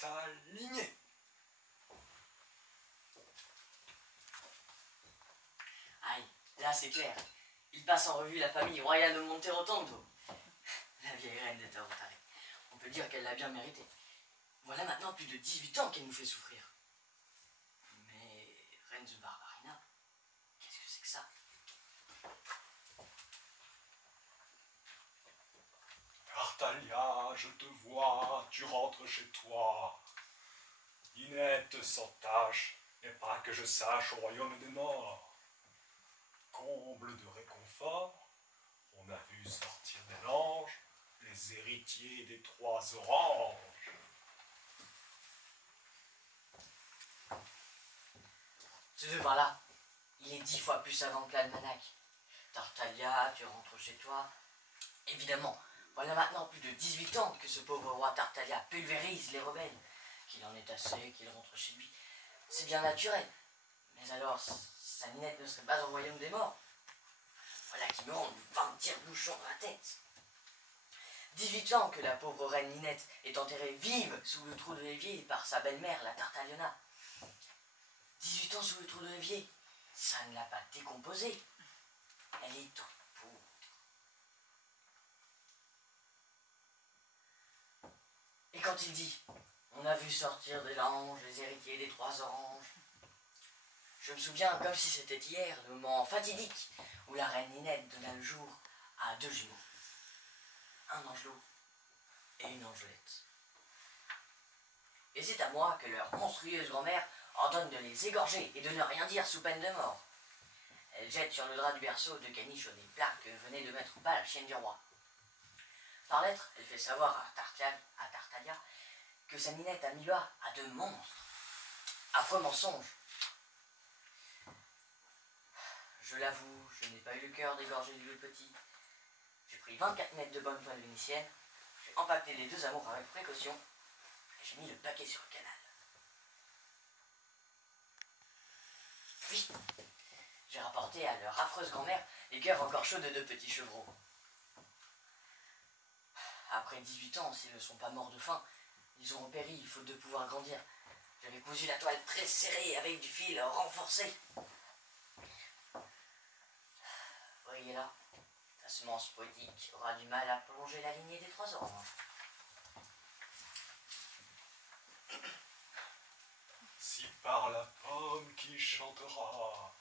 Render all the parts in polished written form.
ta lignée. Aïe, là c'est clair. Il passe en revue la famille royale de Monterotondo. La vieille reine de Tarotare. On peut dire qu'elle l'a bien mérité. Voilà maintenant plus de 18 ans qu'elle nous fait souffrir. Mais Renzo Barbarina, qu'est-ce que c'est que ça? Tartaglia, je te vois, tu rentres chez toi. Ninette sans tâche, et pas que je sache au royaume des morts. Comble de réconfort, on a vu sortir des langes les héritiers des 3 oranges. Ce devin-là, il est 10 fois plus savant que l'almanach. Tartaglia, tu rentres chez toi. Évidemment, voilà maintenant plus de 18 ans que ce pauvre roi Tartaglia pulvérise les rebelles. Qu'il en est assez, qu'il rentre chez lui. C'est bien naturel. Mais alors, sa Ninette ne serait pas au royaume des morts. Voilà qui me rend 20 tire-bouchons dans la tête. 18 ans que la pauvre reine Ninette est enterrée vive sous le trou de l'évier par sa belle-mère, la Tartagliona. 18 ans sous le trou de l'évier, ça ne l'a pas décomposée. Elle est toute poudre. Et quand il dit, on a vu sortir des langes, les héritiers des 3 oranges, je me souviens comme si c'était hier, le moment fatidique où la reine Ninette donna le jour à 2 jumeaux. Un angelot et une angelette. Et c'est à moi que leur monstrueuse grand-mère ordonne de les égorger et de ne rien dire sous peine de mort. Elle jette sur le drap du berceau 2 caniches des plats que venait de mettre au pas la chienne du roi. Par lettre, elle fait savoir à Tartaglia que sa Ninette a mis bas à 2 monstres. Affreux mensonge. Je l'avoue, je n'ai pas eu le cœur d'égorger le vieux petit. J'ai pris 24 mètres de bonne toile vénitienne, j'ai empaqueté les 2 amours avec précaution, et j'ai mis le paquet sur le canal. Puis, j'ai rapporté à leur affreuse grand-mère les cœurs encore chauds de 2 petits chevreaux. Après 18 ans, s'ils ne sont pas morts de faim, ils auront péri, faute de pouvoir grandir. J'avais cousu la toile très serrée avec du fil renforcé. Voyez là, la semence poétique aura du mal à plonger la lignée des 3 oranges. Si par la pomme qui chantera,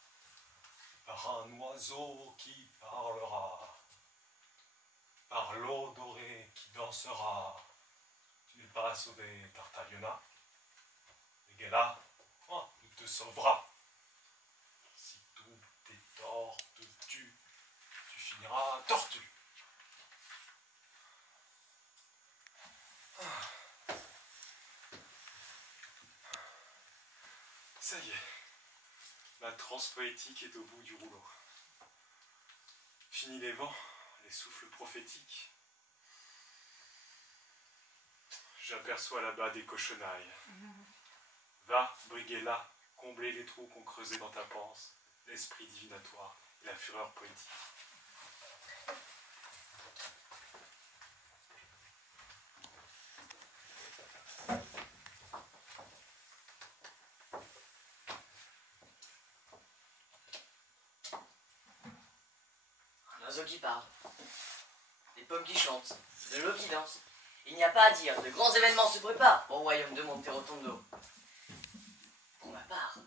par un oiseau qui parlera, par l'eau dorée qui dansera, tu n'es pas sauvé, Tartagliona. Gela, il te sauvera. Si tous tes torts te tuent, tu finiras tortue. Ça y est, la transe poétique est au bout du rouleau. Fini les vents, les souffles prophétiques. J'aperçois là-bas des cochonailles. Va, Brighella, combler les trous qu'ont creusés dans ta panse, l'esprit divinatoire et la fureur poétique. Un oiseau qui parle, des pommes qui chantent, de l'eau qui danse. Il n'y a pas à dire, de grands événements se préparent au royaume de Monterotondo. Pour ma part,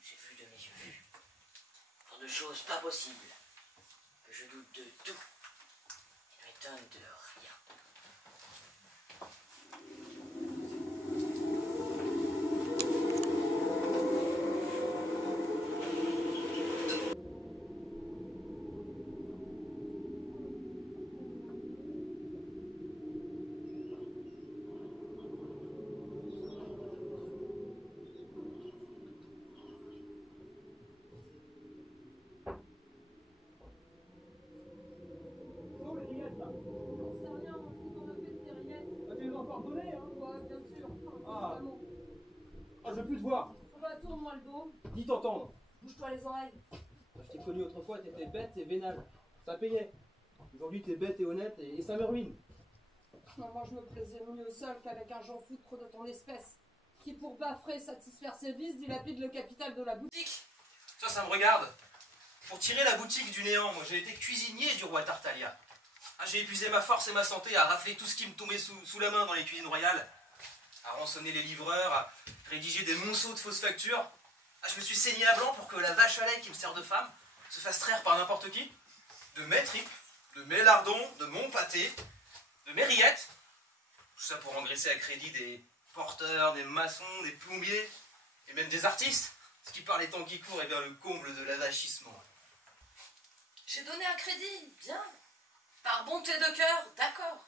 j'ai vu de mes yeux vus, pour de choses pas possibles, que je doute de tout et m'étonne de rien. Ah, je veux plus te voir. Bah, tourne-moi le dos. Dis t'entendre. Bouge-toi les oreilles. Quand je t'ai connu autrefois, t'étais bête et vénale. Ça payait. Aujourd'hui, t'es bête et honnête et ça me ruine. Moi, je me plaisais mieux seul qu'avec un Jean Foutre de ton espèce, qui, pour baffrer et satisfaire ses vices, dilapide le capital de la boutique. Ça me regarde. Pour tirer la boutique du néant, moi j'ai été cuisinier du roi Tartaglia. Ah, j'ai épuisé ma force et ma santé à rafler tout ce qui me tombait sous la main dans les cuisines royales, à rançonner les livreurs, à rédiger des monceaux de fausses factures. Ah, je me suis saigné à blanc pour que la vache à lait qui me sert de femme se fasse traire par n'importe qui. De mes tripes, de mes lardons, de mon pâté, de mes rillettes. Tout ça pour engraisser à crédit des porteurs, des maçons, des plombiers, et même des artistes. Ce qui par les temps qui courent est bien le comble de l'avachissement. J'ai donné un crédit, bien. Par bonté de cœur, d'accord.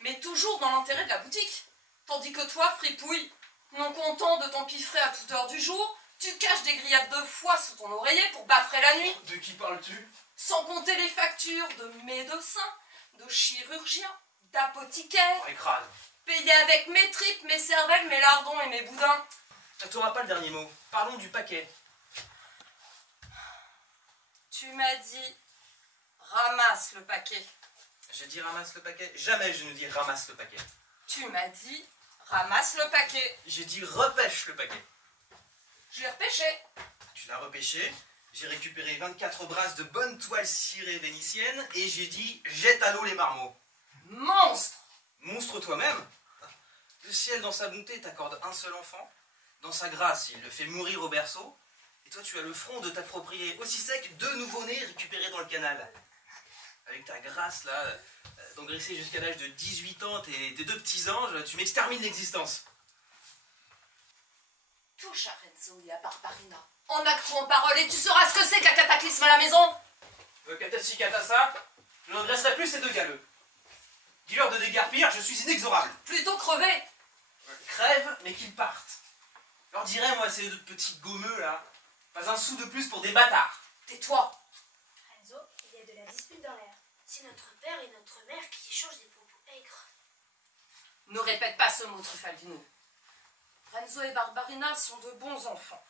Mais toujours dans l'intérêt de la boutique. Tandis que toi, fripouille, non content de t'empiffrer à toute heure du jour, tu caches des grillades de foie sous ton oreiller pour baffrer la nuit. De qui parles-tu? Sans compter les factures de médecins, de chirurgiens, d'apothicaires. Écrase. Payés avec mes tripes, mes cervelles, mes lardons et mes boudins. Tu n'auras pas le dernier mot. Parlons du paquet. Tu m'as dit, ramasse le paquet. J'ai dit ramasse le paquet. Jamais je ne dis ramasse le paquet. Tu m'as dit, ramasse le paquet. J'ai dit repêche le paquet. Je l'ai repêché. Tu l'as repêché. J'ai récupéré 24 brasses de bonne toile cirée vénitienne et j'ai dit jette à l'eau les marmots. Monstre! Monstre toi-même. Le ciel dans sa bonté t'accorde un seul enfant. Dans sa grâce, il le fait mourir au berceau. Et toi, tu as le front de t'approprier aussi sec 2 nouveau-nés récupérés dans le canal. Avec ta grâce, là, d'engraisser jusqu'à l'âge de 18 ans tes 2 petits anges, tu m'extermines l'existence. Touche à Renzo et à Barbarina. En acte ou en parole, et tu sauras ce que c'est qu'un cataclysme à la maison. Katassi Katassa, je n'engraisserai plus ces 2 galeux. Dis-leur de déguerpir, je suis inexorable. Plutôt crever. Crève, mais qu'ils partent. Je leur dirai, moi, ces 2 petits gommeux, là, pas un sou de plus pour des bâtards. Tais-toi. Renzo, il y a de la dispute dans l'air. C'est notre père et notre mère qui échangent des propos aigres. Ne répète pas ce mot, Truffaldino. Renzo et Barbarina sont de bons enfants.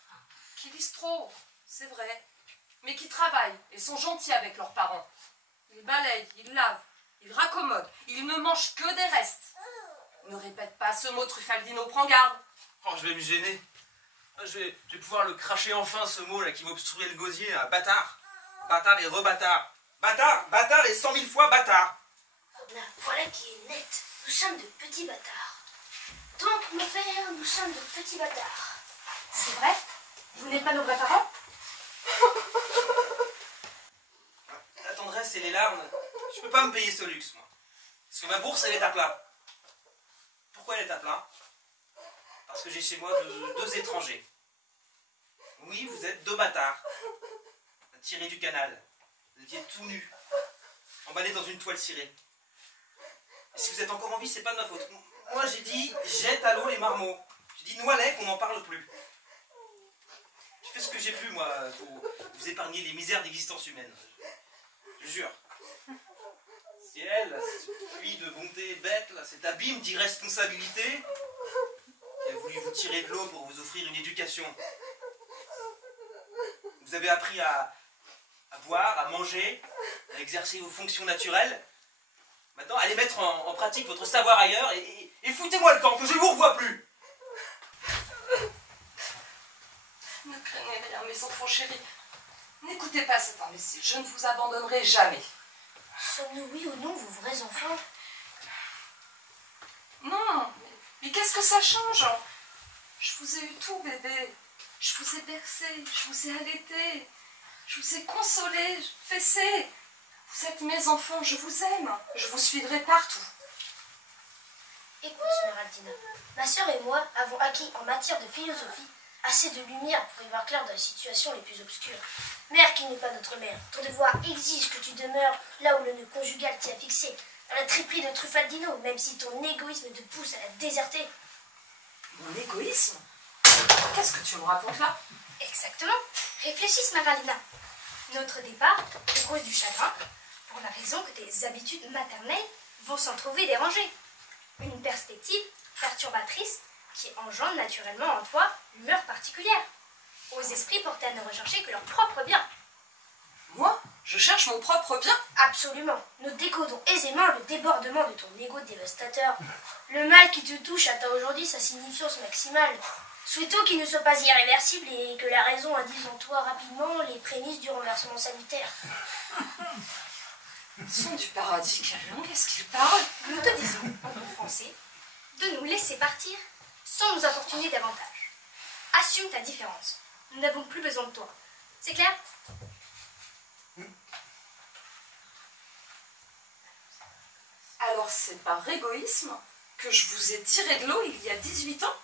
Qui lisent trop, c'est vrai, mais qui travaillent et sont gentils avec leurs parents. Ils balayent, ils lavent, ils raccommodent, ils ne mangent que des restes. Ne répète pas ce mot, Truffaldino, prends garde. Oh, je vais me gêner. Je vais pouvoir le cracher enfin, ce mot-là, qui m'obstruait le gosier, là. Bâtard. Bâtard et rebâtard. Bâtard, bâtard et 100 000 fois bâtard. On a un problème qui est net. Nous sommes de petits bâtards. Donc, mon père, nous sommes de petits bâtards. C'est vrai? Vous n'êtes pas nos vrais parents? La tendresse et les larmes, je peux pas me payer ce luxe, moi. Parce que ma bourse, elle est à plat. Pourquoi elle est à plat? Parce que j'ai chez moi 2 étrangers. Oui, vous êtes 2 bâtards. Tirés du canal. Vous étiez tout nus. Emballés dans une toile cirée. Et si vous êtes encore en vie, c'est pas de ma faute. Moi, j'ai dit jette à l'eau les marmots. J'ai dit noie-les, qu'on n'en parle plus. J'ai fait ce que j'ai pu, moi, pour vous épargner les misères d'existence humaine. Je jure. Ciel, ce puits de bonté bête, là, cet abîme d'irresponsabilité, qui a voulu vous tirer de l'eau pour vous offrir une éducation. Vous avez appris à boire, à manger, à exercer vos fonctions naturelles. Maintenant, allez mettre en pratique votre savoir ailleurs et foutez-moi le camp, que je ne vous revois plus. Ne craignez rien, mes enfants chéris. N'écoutez pas cet imbécile, je ne vous abandonnerai jamais. Sommes-nous, oui ou non, vos vrais enfants? Non, mais qu'est-ce que ça change? Je vous ai eu tout, bébé. Je vous ai bercé, je vous ai allaité, je vous ai consolé, fessé. Vous êtes mes enfants, je vous aime. Je vous suivrai partout. Écoute, Smeraldina, ma sœur et moi avons acquis en matière de philosophie assez de lumière pour y voir clair dans les situations les plus obscures. Mère qui n'est pas notre mère, ton devoir exige que tu demeures là où le nœud conjugal t'y a fixé, dans la triperie de Truffaldino, même si ton égoïsme te pousse à la déserter. Mon égoïsme? Qu'est-ce que tu me racontes là? Exactement. Réfléchis, Smeraldina. Notre départ est cause du chagrin, pour la raison que tes habitudes maternelles vont s'en trouver dérangées. Une perspective perturbatrice qui engendre naturellement en toi l'humeur particulière, aux esprits portés à ne rechercher que leur propre bien. Moi? Je cherche mon propre bien. Absolument. Nous décodons aisément le débordement de ton ego dévastateur. Le mal qui te touche atteint aujourd'hui sa signifiance maximale. Souhaitons qu'il ne soit pas irréversible et que la raison indique en toi rapidement les prémices du renversement salutaire. Son du paradis, quelle langue est-ce qu'il parle? Nous te disons, en bon français, de nous laisser partir sans nous importuner davantage. Assume ta différence. Nous n'avons plus besoin de toi. C'est clair? Alors c'est par égoïsme que je vous ai tiré de l'eau il y a 18 ans?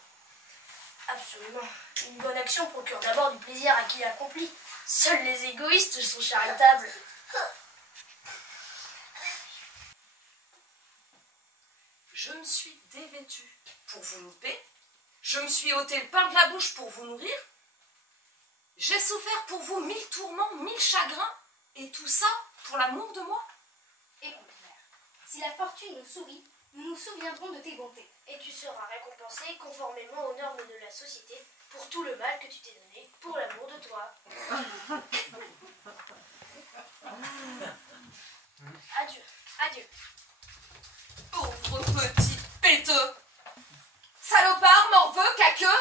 Absolument. Une bonne action procure d'abord du plaisir à qui l'accomplit. Seuls les égoïstes sont charitables. Je me suis dévêtue pour vous louper. Je me suis ôté le pain de la bouche pour vous nourrir. J'ai souffert pour vous 1000 tourments, 1000 chagrins. Et tout ça pour l'amour de moi? Écoute, mère, si la fortune nous sourit, nous nous souviendrons de tes bontés. Et tu seras récompensé conformément aux normes de la société pour tout le mal que tu t'es donné pour l'amour de toi. Adieu, adieu. Pauvre petit péteux! Salopard, morveux, caqueux!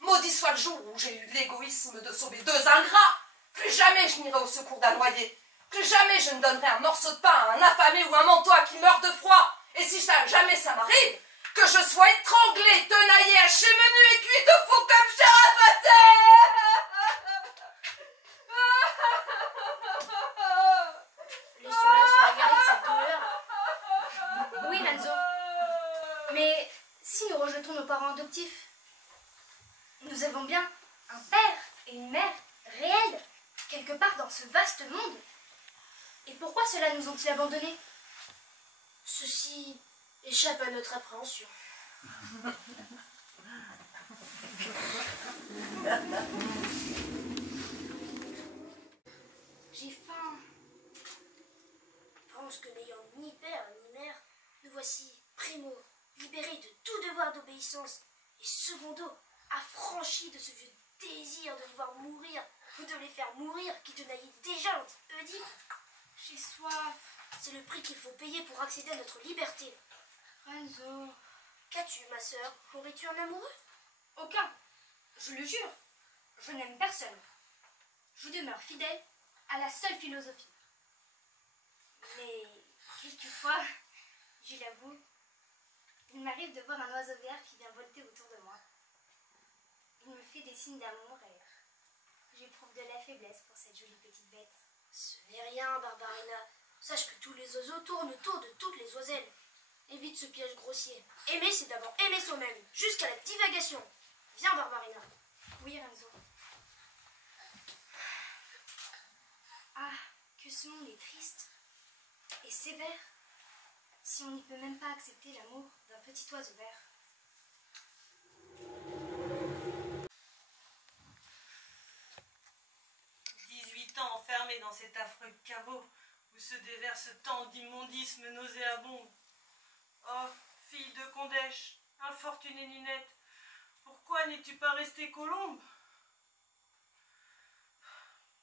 Maudit soit le jour où j'ai eu l'égoïsme de sauver 2 ingrats! Plus jamais je n'irai au secours d'un noyé! Plus jamais je ne donnerai un morceau de pain à un affamé ou un manteau qui meurt de froid! Et si jamais ça m'arrive, que je sois étranglé, tenaillé, haché, menu et cuit de fou comme Charapaté! Laissons-la se regarder de cette douleur. Oui, Renzo. Mais si nous rejetons nos parents adoptifs, nous avons bien un père et une mère réels, quelque part dans ce vaste monde. Et pourquoi cela nous ont-ils abandonnés? Ceci échappe à notre appréhension. J'ai faim. Pense que n'ayant ni père ni mère, nous voici, primo, libérés de tout devoir d'obéissance, et secondo, affranchis de ce vieux désir de les voir mourir ou de les faire mourir qui tenaillait déjà l'anti-Oedipe. J'ai soif. C'est le prix qu'il faut payer pour accéder à notre liberté. Renzo. Qu'as-tu, ma sœur? Aurais-tu un amoureux? Aucun. Je le jure. Je n'aime personne. Je demeure fidèle à la seule philosophie. Mais quelquefois, je l'avoue, il m'arrive de voir un oiseau vert qui vient volter autour de moi. Il me fait des signes d'amour et j'éprouve de la faiblesse pour cette jolie petite bête. Ce n'est rien, Barbarina. Sache que tous les oiseaux tournent autour de toutes les oiselles. Évite ce piège grossier. Aimer, c'est d'abord aimer soi-même, jusqu'à la divagation. Viens, Barbarina. Oui, Renzo. Ah, que ce monde est triste et sévère si on n'y peut même pas accepter l'amour d'un petit oiseau vert. Ans enfermé dans cet affreux caveau où se déverse tant d'immondices nauséabondes. Oh, fille de Condèche, infortunée Ninette, pourquoi n'es-tu pas restée colombe?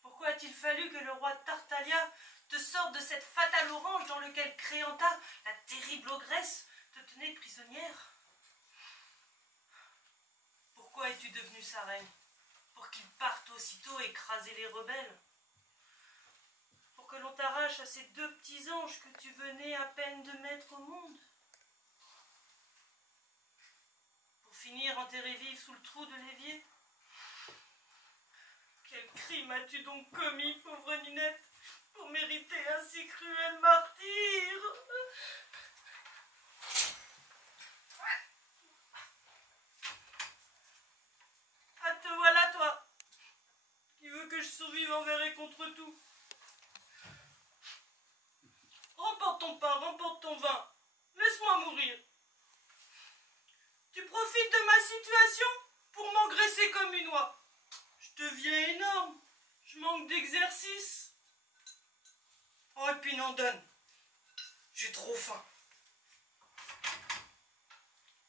Pourquoi a-t-il fallu que le roi Tartaglia te sorte de cette fatale orange dans lequel Créanta, la terrible ogresse, te tenait prisonnière? Pourquoi es-tu devenue sa reine? Pour qu'il parte aussitôt écraser les rebelles? Que l'on t'arrache à ces 2 petits anges que tu venais à peine de mettre au monde, pour finir enterré vif sous le trou de l'évier? Quel crime as-tu donc commis, pauvre Ninette, pour mériter un si cruel martyre? Ah, te voilà, toi, qui veux que je survive envers et contre tout. Remporte ton pain, remporte ton vin. Laisse-moi mourir. Tu profites de ma situation pour m'engraisser comme une oie. Je deviens énorme. Je manque d'exercice. Oh, et puis n'en donne. J'ai trop faim.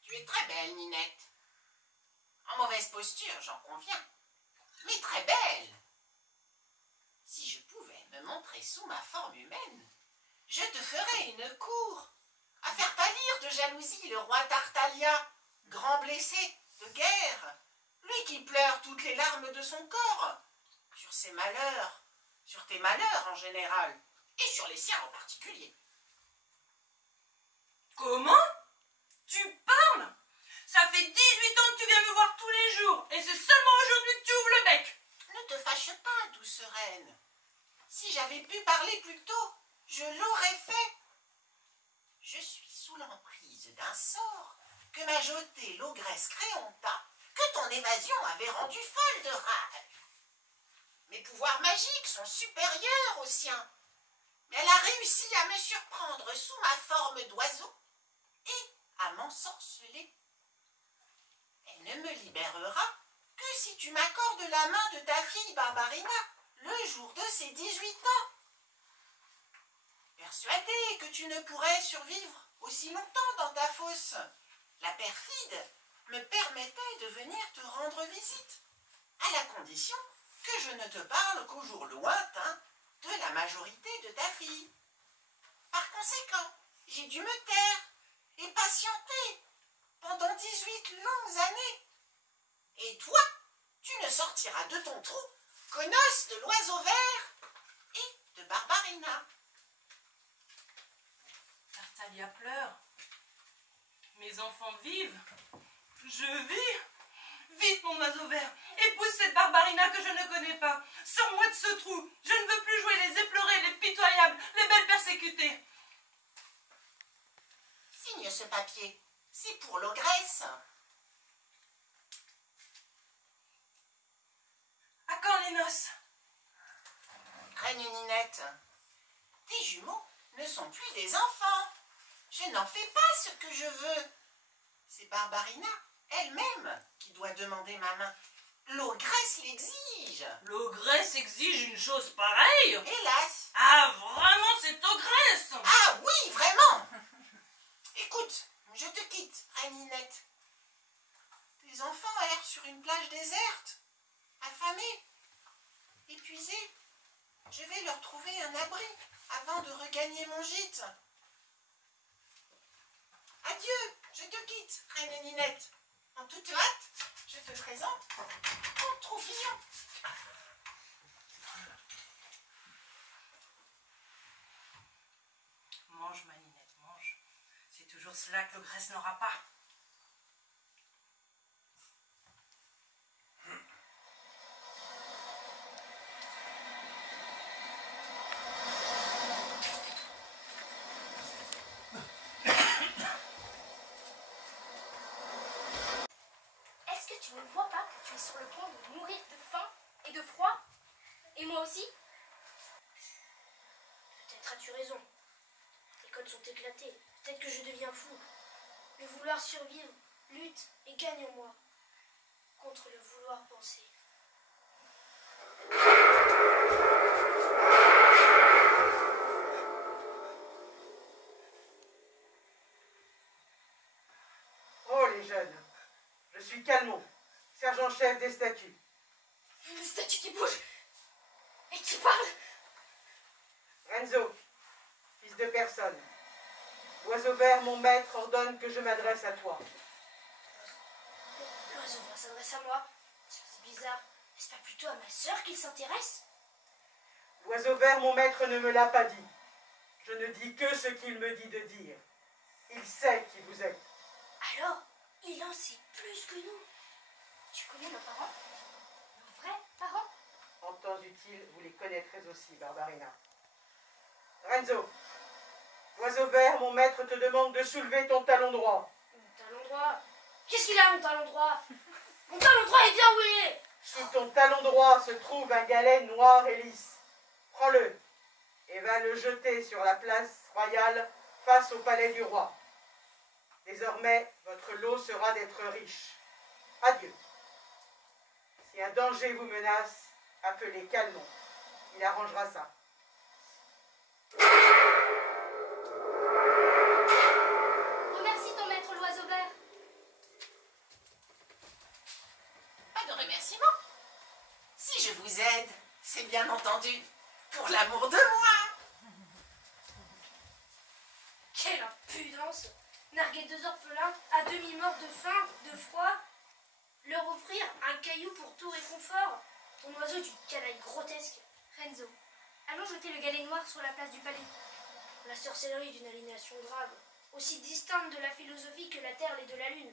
Tu es très belle, Ninette. En mauvaise posture, j'en conviens. Mais très belle. Si je pouvais me me montrer sous ma forme humaine, je te ferai une cour, à faire pâlir de jalousie le roi Tartaglia, grand blessé de guerre, lui qui pleure toutes les larmes de son corps, sur ses malheurs, sur tes malheurs en général, et sur les siens en particulier. Comment? Tu parles? Ça fait 18 ans que tu viens me voir tous les jours, et c'est seulement aujourd'hui que tu ouvres le bec. Ne te fâche pas, douce reine. Si j'avais pu parler plus tôt, je l'aurais fait. Je suis sous l'emprise d'un sort que m'a jeté l'ogresse Créonta, que ton évasion avait rendue folle de rage. Mes pouvoirs magiques sont supérieurs aux siens, mais elle a réussi à me surprendre sous ma forme d'oiseau et à m'ensorceler. Elle ne me libérera que si tu m'accordes la main de ta fille Barbarina le jour de ses 18 ans. Persuadée que tu ne pourrais survivre aussi longtemps dans ta fosse, la perfide me permettait de venir te rendre visite, à la condition que je ne te parle qu'au jour lointain de la majorité de ta fille. Par conséquent, j'ai dû me taire et patienter pendant 18 longues années. Et toi, tu ne sortiras de ton trou qu'aux noces de l'oiseau vert et de Barbarina. Tartaglia pleure. Mes enfants vivent. Je vis. Vite, mon oiseau vert, épouse cette Barbarina que je ne connais pas. Sors-moi de ce trou. Je ne veux plus jouer les éplorés, les pitoyables, les belles persécutées. Signe ce papier. C'est pour l'ogresse. À quand les noces? Reine Ninette, tes jumeaux ne sont plus des enfants. Je n'en fais pas ce que je veux. C'est Barbarina elle-même qui doit demander ma main. L'ogresse l'exige. L'ogresse exige une chose pareille? Hélas. Ah, vraiment, cette ogresse? Ah oui, vraiment. Écoute, je te quitte, Reine Ninette. Tes enfants errent sur une plage déserte, affamés, épuisés. Je vais leur trouver un abri avant de regagner mon gîte. Adieu, je te quitte, Reine Ninette. En toute hâte, je te présente mon Troufillon. Mange, ma Ninette, mange. C'est toujours cela que l'ogresse n'aura pas. Est-ce que tu ne vois pas que tu es sur le point de mourir de faim et de froid? Et moi aussi? Peut-être as-tu raison. Les codes sont éclatés. Peut-être que je deviens fou. Le vouloir survivre lutte et gagne en moi contre le vouloir penser. Oh les jeunes, je suis Calmon, sergent-chef des statues. Une statue qui bouge et qui parle. Renzo, fils de personne. L'oiseau vert, mon maître, ordonne que je m'adresse à toi. L'oiseau vert s'adresse à moi. C'est bizarre. Est-ce pas plutôt à ma sœur qu'il s'intéresse? L'oiseau vert, mon maître, ne me l'a pas dit. Je ne dis que ce qu'il me dit de dire. Il sait qui vous êtes. Alors, il en sait plus que nous. Tu connais nos parents? Nos vrais parents? En temps utile, vous les connaîtrez aussi, Barbarina. Renzo, l'oiseau vert, mon maître, te demande de soulever ton talon droit. Mon talon droit? Qu'est-ce qu'il a, mon talon droit? Mon talon droit est bien où il est? Sous ton talon droit se trouve un galet noir et lisse. Prends-le et va le jeter sur la place royale face au palais du roi. Désormais, votre lot sera d'être riche. Adieu. Si un danger vous menace, appelez Calmon. Il arrangera ça. Remercie ton maître l'oiseau vert. Pas de remerciement. Si je vous aide, c'est bien entendu pour l'amour de moi. Quelle impudence! Narguer deux orphelins à demi morts de faim, de froid, leur offrir un caillou pour tout réconfort. Ton oiseau est une canaille grotesque. Renzo, allons jeter le galet noir sur la place du palais. La sorcellerie d'une aliénation grave, aussi distincte de la philosophie que la terre l'est de la lune.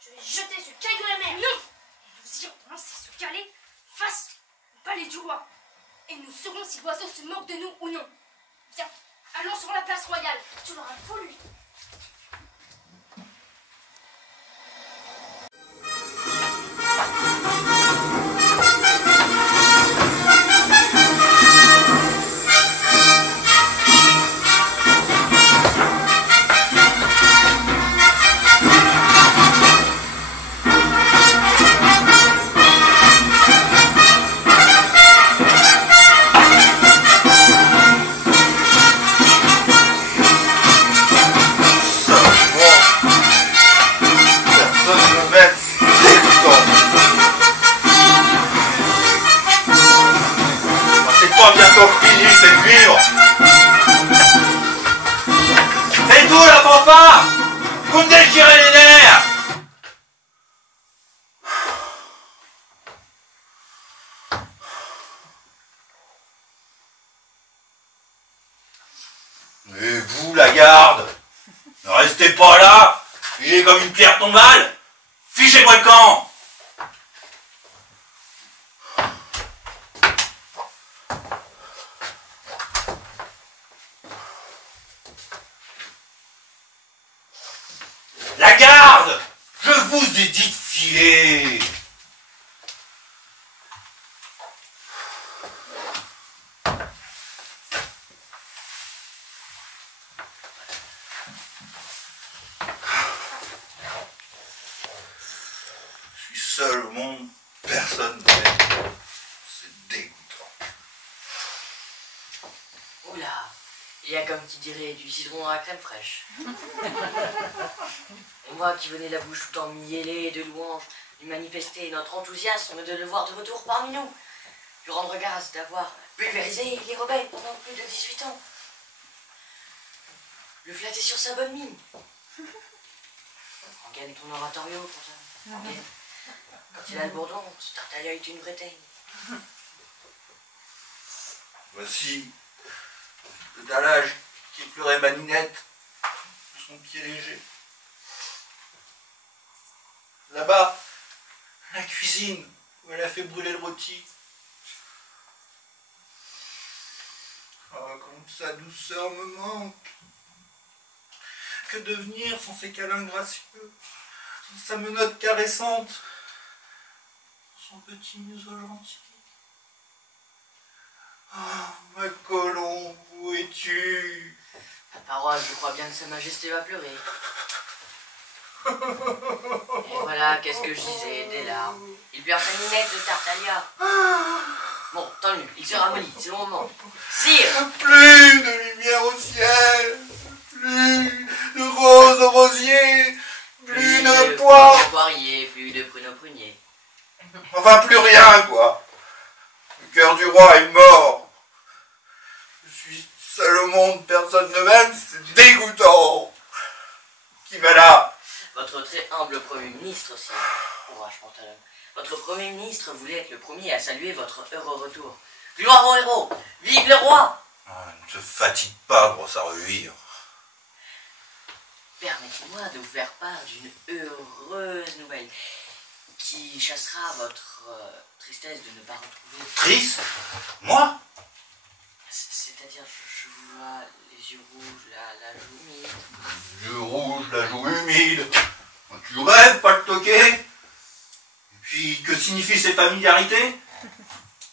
Je vais jeter ce caillou à la mer. Non! Nous irons lancer ce galet face au palais du roi. Et nous saurons si l'oiseau se moque de nous ou non. Viens, allons sur la place royale. Tu l'auras voulu. Vous me déchirez les nerfs! Et vous, la garde, ne restez pas là, figez comme une pierre tombale. Fichez-moi le camp! La garde! Je vous ai dit de filer! Je suis seul au monde, personne ne m'aime. C'est dégoûtant. Oula, il y a comme qui dirait du citron à la crème fraîche. Et moi qui venais la bouche tout emmêlée de louanges, lui manifester notre enthousiasme de le voir de retour parmi nous, lui rendre grâce d'avoir pulvérisé les rebelles pendant plus de 18 ans, le flatter sur sa bonne mine. On gagne ton oratorio pour ça. On gagne. Quand il a le bourdon, ce Tartaglia est une vraie teigne. Voici le dallage qui effleurait ma ninette de son pied léger. Là-bas, la cuisine où elle a fait brûler le rôti. Oh, comme sa douceur me manque. Que devenir sans ses câlins gracieux, sans sa menotte caressante, sans son petit museau gentil. Ah, ma colombe, où es-tu? La parole, je crois bien que Sa Majesté va pleurer. Et voilà, qu'est-ce que je disais, des larmes. Il perd sa ninette de Tartaglia. Bon, tant mieux, il se ramollit, c'est le moment. Sire! Plus de lumière au ciel, plus de roses au rosier, plus de poires. Plus de poirier, plus de pruneaux pruniers. Enfin, plus rien, quoi. Le cœur du roi est mort. Je suis seul au monde, personne ne m'aime, c'est dégoûtant. Qui va là? Votre très humble Premier ministre aussi. Courage, pantalon. Votre Premier ministre voulait être le premier à saluer votre heureux retour. Gloire au héros! Vive le roi! Ah, ne se fatigue pas, brosse à reluire. Permettez-moi de vous faire part d'une heureuse nouvelle qui chassera votre tristesse de ne pas retrouver... Triste? Moi? C'est-à-dire, je vous vois les yeux rouges, la joue humide. Les yeux rouges, la joue humide. Tu rêves, pas le toquer? Et puis, que signifient ces familiarités?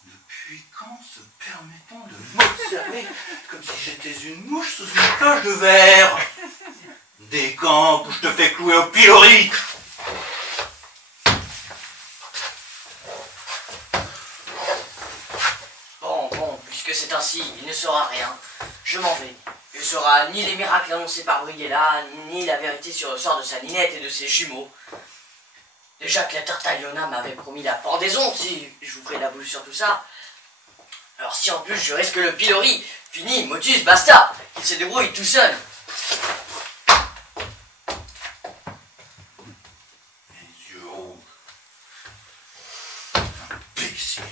Depuis quand se permet-on de m'observer comme si j'étais une mouche sous une cloche de verre? Des camps où je te fais clouer au pilori. Bon, puisque c'est ainsi, il ne sera rien. Je m'en vais. Il ne sera ni les miracles annoncés par Brighella, ni la vérité sur le sort de sa ninette et de ses jumeaux. Déjà que la Tartagliona m'avait promis la pendaison, si je vous ferai la boule sur tout ça. Alors si en plus je risque le pilori, fini, motus, basta. Il se débrouille tout seul. Les yeux rouges. Imbécile.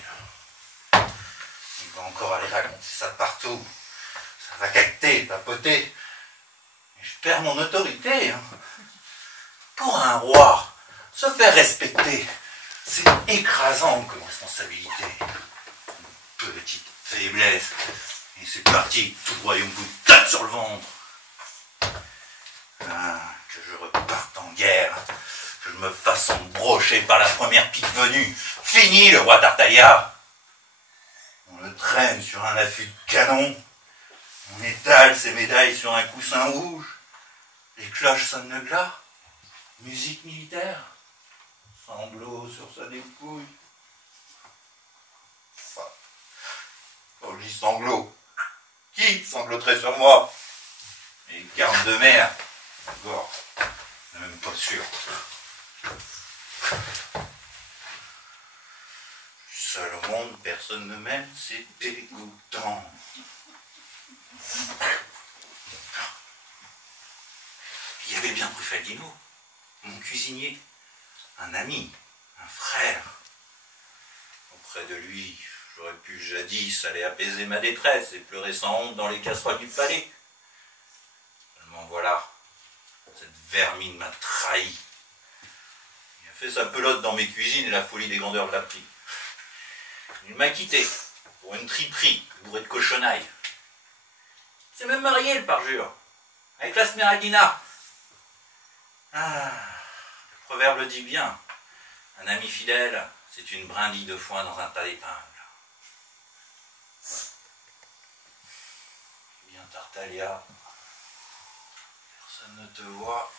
Il va encore aller raconter ça partout. Ça va cacter, papoter. Et je perds mon autorité. Hein. Pour un roi, se faire respecter, c'est écrasant comme responsabilité. Une petite faiblesse. Et c'est parti, tout le royaume vous tape sur le ventre. Ah, que je reparte en guerre, que je me fasse embrocher par la première pique venue. Fini le roi Tartaglia. On le traîne sur un affût de canon. On étale ses médailles sur un coussin rouge. Les cloches sonnent le glas. Musique militaire. Sanglots sur sa dépouille. Enfin, quand je dis sanglots, qui sangloterait sur moi? Les carnes de mer. D'accord. Même pas sûr. Seul au monde, personne ne m'aime, c'est dégoûtant. Il y avait bien Truffaldino, mon cuisinier, un ami, un frère. Auprès de lui, j'aurais pu jadis aller apaiser ma détresse et pleurer sans honte dans les casseroles du palais. Seulement voilà, cette vermine m'a trahi. Il a fait sa pelote dans mes cuisines et la folie des grandeurs de l'a pris. Il m'a quitté pour une triperie bourrée de cochonailles. Il s'est même marié, le parjure, avec la Smeraldina. Ah, le proverbe le dit bien. Un ami fidèle, c'est une brindille de foin dans un tas d'épingles. Bien Tartaglia, personne ne te voit,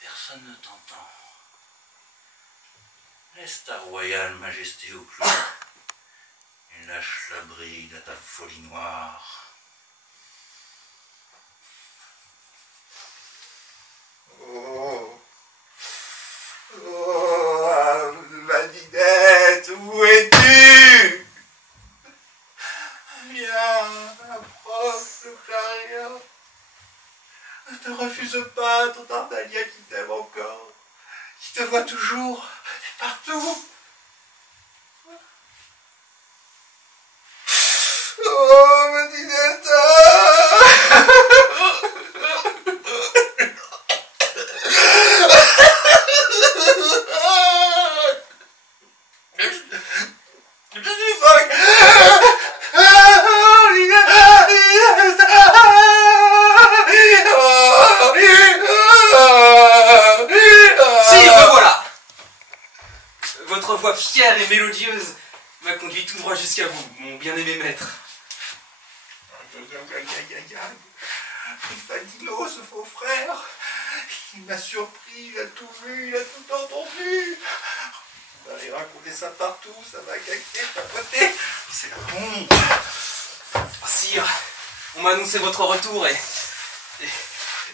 personne ne t'entend. Laisse ta royale majesté au clou et lâche la bride à ta folie noire. Oh, oh, Madinette, où es-tu? Viens, approche le clarion. Ne te refuse pas, ton Tartaglia qui t'aime encore, qui te voit toujours et partout. Oh, Madinette. Votre voix fière et mélodieuse m'a conduit tout droit jusqu'à vous, mon bien-aimé maître. Truffaldino, ce faux frère, il m'a surpris, il a tout vu, il a tout entendu. On va aller raconter ça partout, ça va cacter, papoter. C'est la honte. Oh, sire, on m'a annoncé votre retour et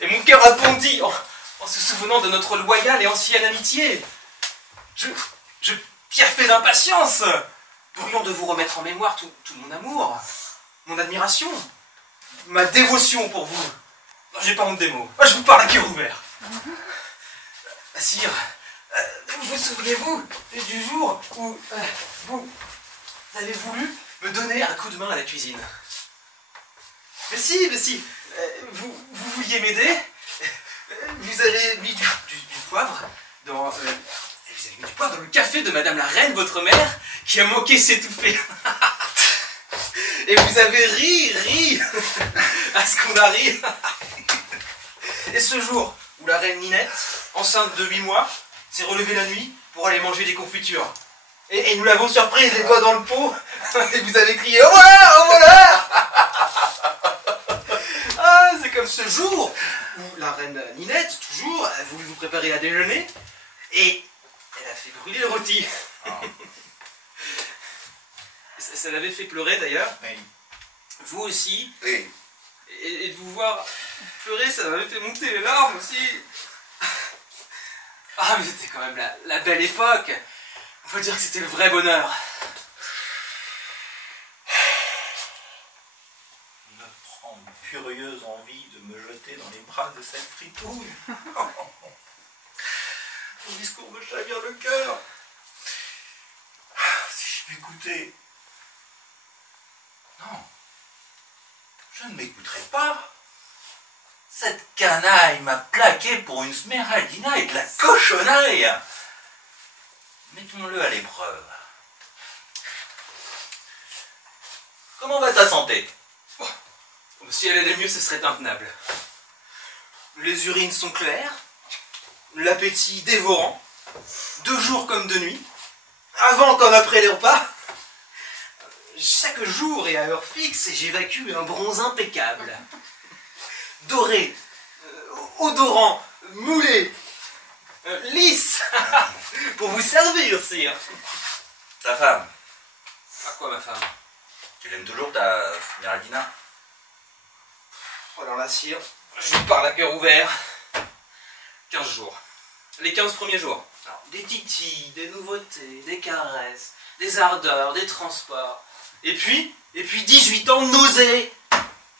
mon cœur a bondi en se souvenant de notre loyale et ancienne amitié. Je piaffais d'impatience, brûlant de vous remettre en mémoire tout mon amour, mon admiration, ma dévotion pour vous. J'ai pas honte des mots, je vous parle à cœur ouvert. Sire, vous souvenez-vous du jour où vous avez voulu me donner un coup de main à la cuisine? Mais si, vous vouliez m'aider. Vous avez mis du poivre dans... Vous avez mis du poivre dans le café de Madame la Reine, votre mère, qui a manqué s'étouffer. Et vous avez ri à ce qu'on a ri. Et ce jour où la Reine Ninette, enceinte de 8 mois, s'est relevée la nuit pour aller manger des confitures. Et nous l'avons surprise, les doigts dans le pot, et vous avez crié « Oh voilà, oh voilà !» Ah, c'est comme ce jour où la Reine Ninette, toujours, a voulu vous préparer à déjeuner, et elle a fait brûler le rôti. Oh. Ça l'avait fait pleurer d'ailleurs. Oui. Vous aussi. Oui. Et de vous voir pleurer, ça m'avait fait monter les larmes aussi. Ah, mais c'était quand même la belle époque. On peut dire que c'était le vrai bonheur. me jeter dans les bras de cette fritouille. Ton discours me chavire le cœur. Si je m'écoutais... Non, je ne m'écouterai pas. Cette canaille m'a plaqué pour une Smeraldina et de la cochonnerie. Mettons-le à l'épreuve. Comment va ta santé? Si elle allait mieux, ce serait intenable. Les urines sont claires, l'appétit dévorant, de jour comme de nuit, avant comme après les repas. Chaque jour et à heure fixe, j'évacue un bronze impeccable. Doré, odorant, moulé, lisse, pour vous servir, sire. Ta femme? À quoi, ma femme? Tu l'aimes toujours, ta Smeraldina? Oh là là, sire, je vous parle à cœur ouvert. 15 jours. Les 15 premiers jours. Alors, des titis, des nouveautés, des caresses, des ardeurs, des transports. Et puis 18 ans de nausées.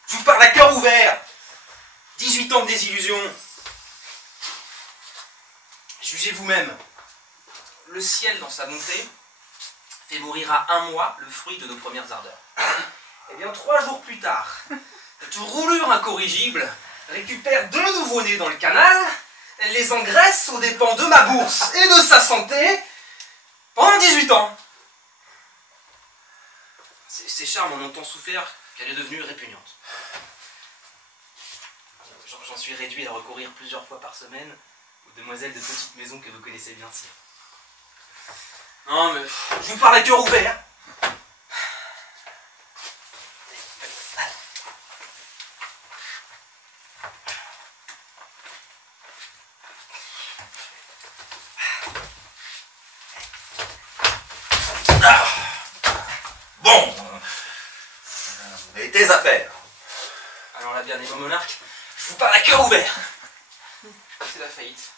Je vous parle à cœur ouvert. 18 ans de désillusion. Jugez vous-même. Le ciel, dans sa bonté, fait mourir à 1 mois le fruit de nos premières ardeurs. Eh bien, 3 jours plus tard, cette roulure incorrigible récupère 2 nouveaux-nés dans le canal, elle les engraisse aux dépens de ma bourse et de sa santé pendant 18 ans. Ces charmes en ont tant souffert qu'elle est devenue répugnante. J'en suis réduit à recourir plusieurs fois par semaine aux demoiselles de petite maison que vous connaissez bien, sire. Non, mais je vous parle à cœur ouvert. Bon, et tes affaires? Alors là, bien-aimé monarque, je vous parle à cœur ouvert. C'est la faillite.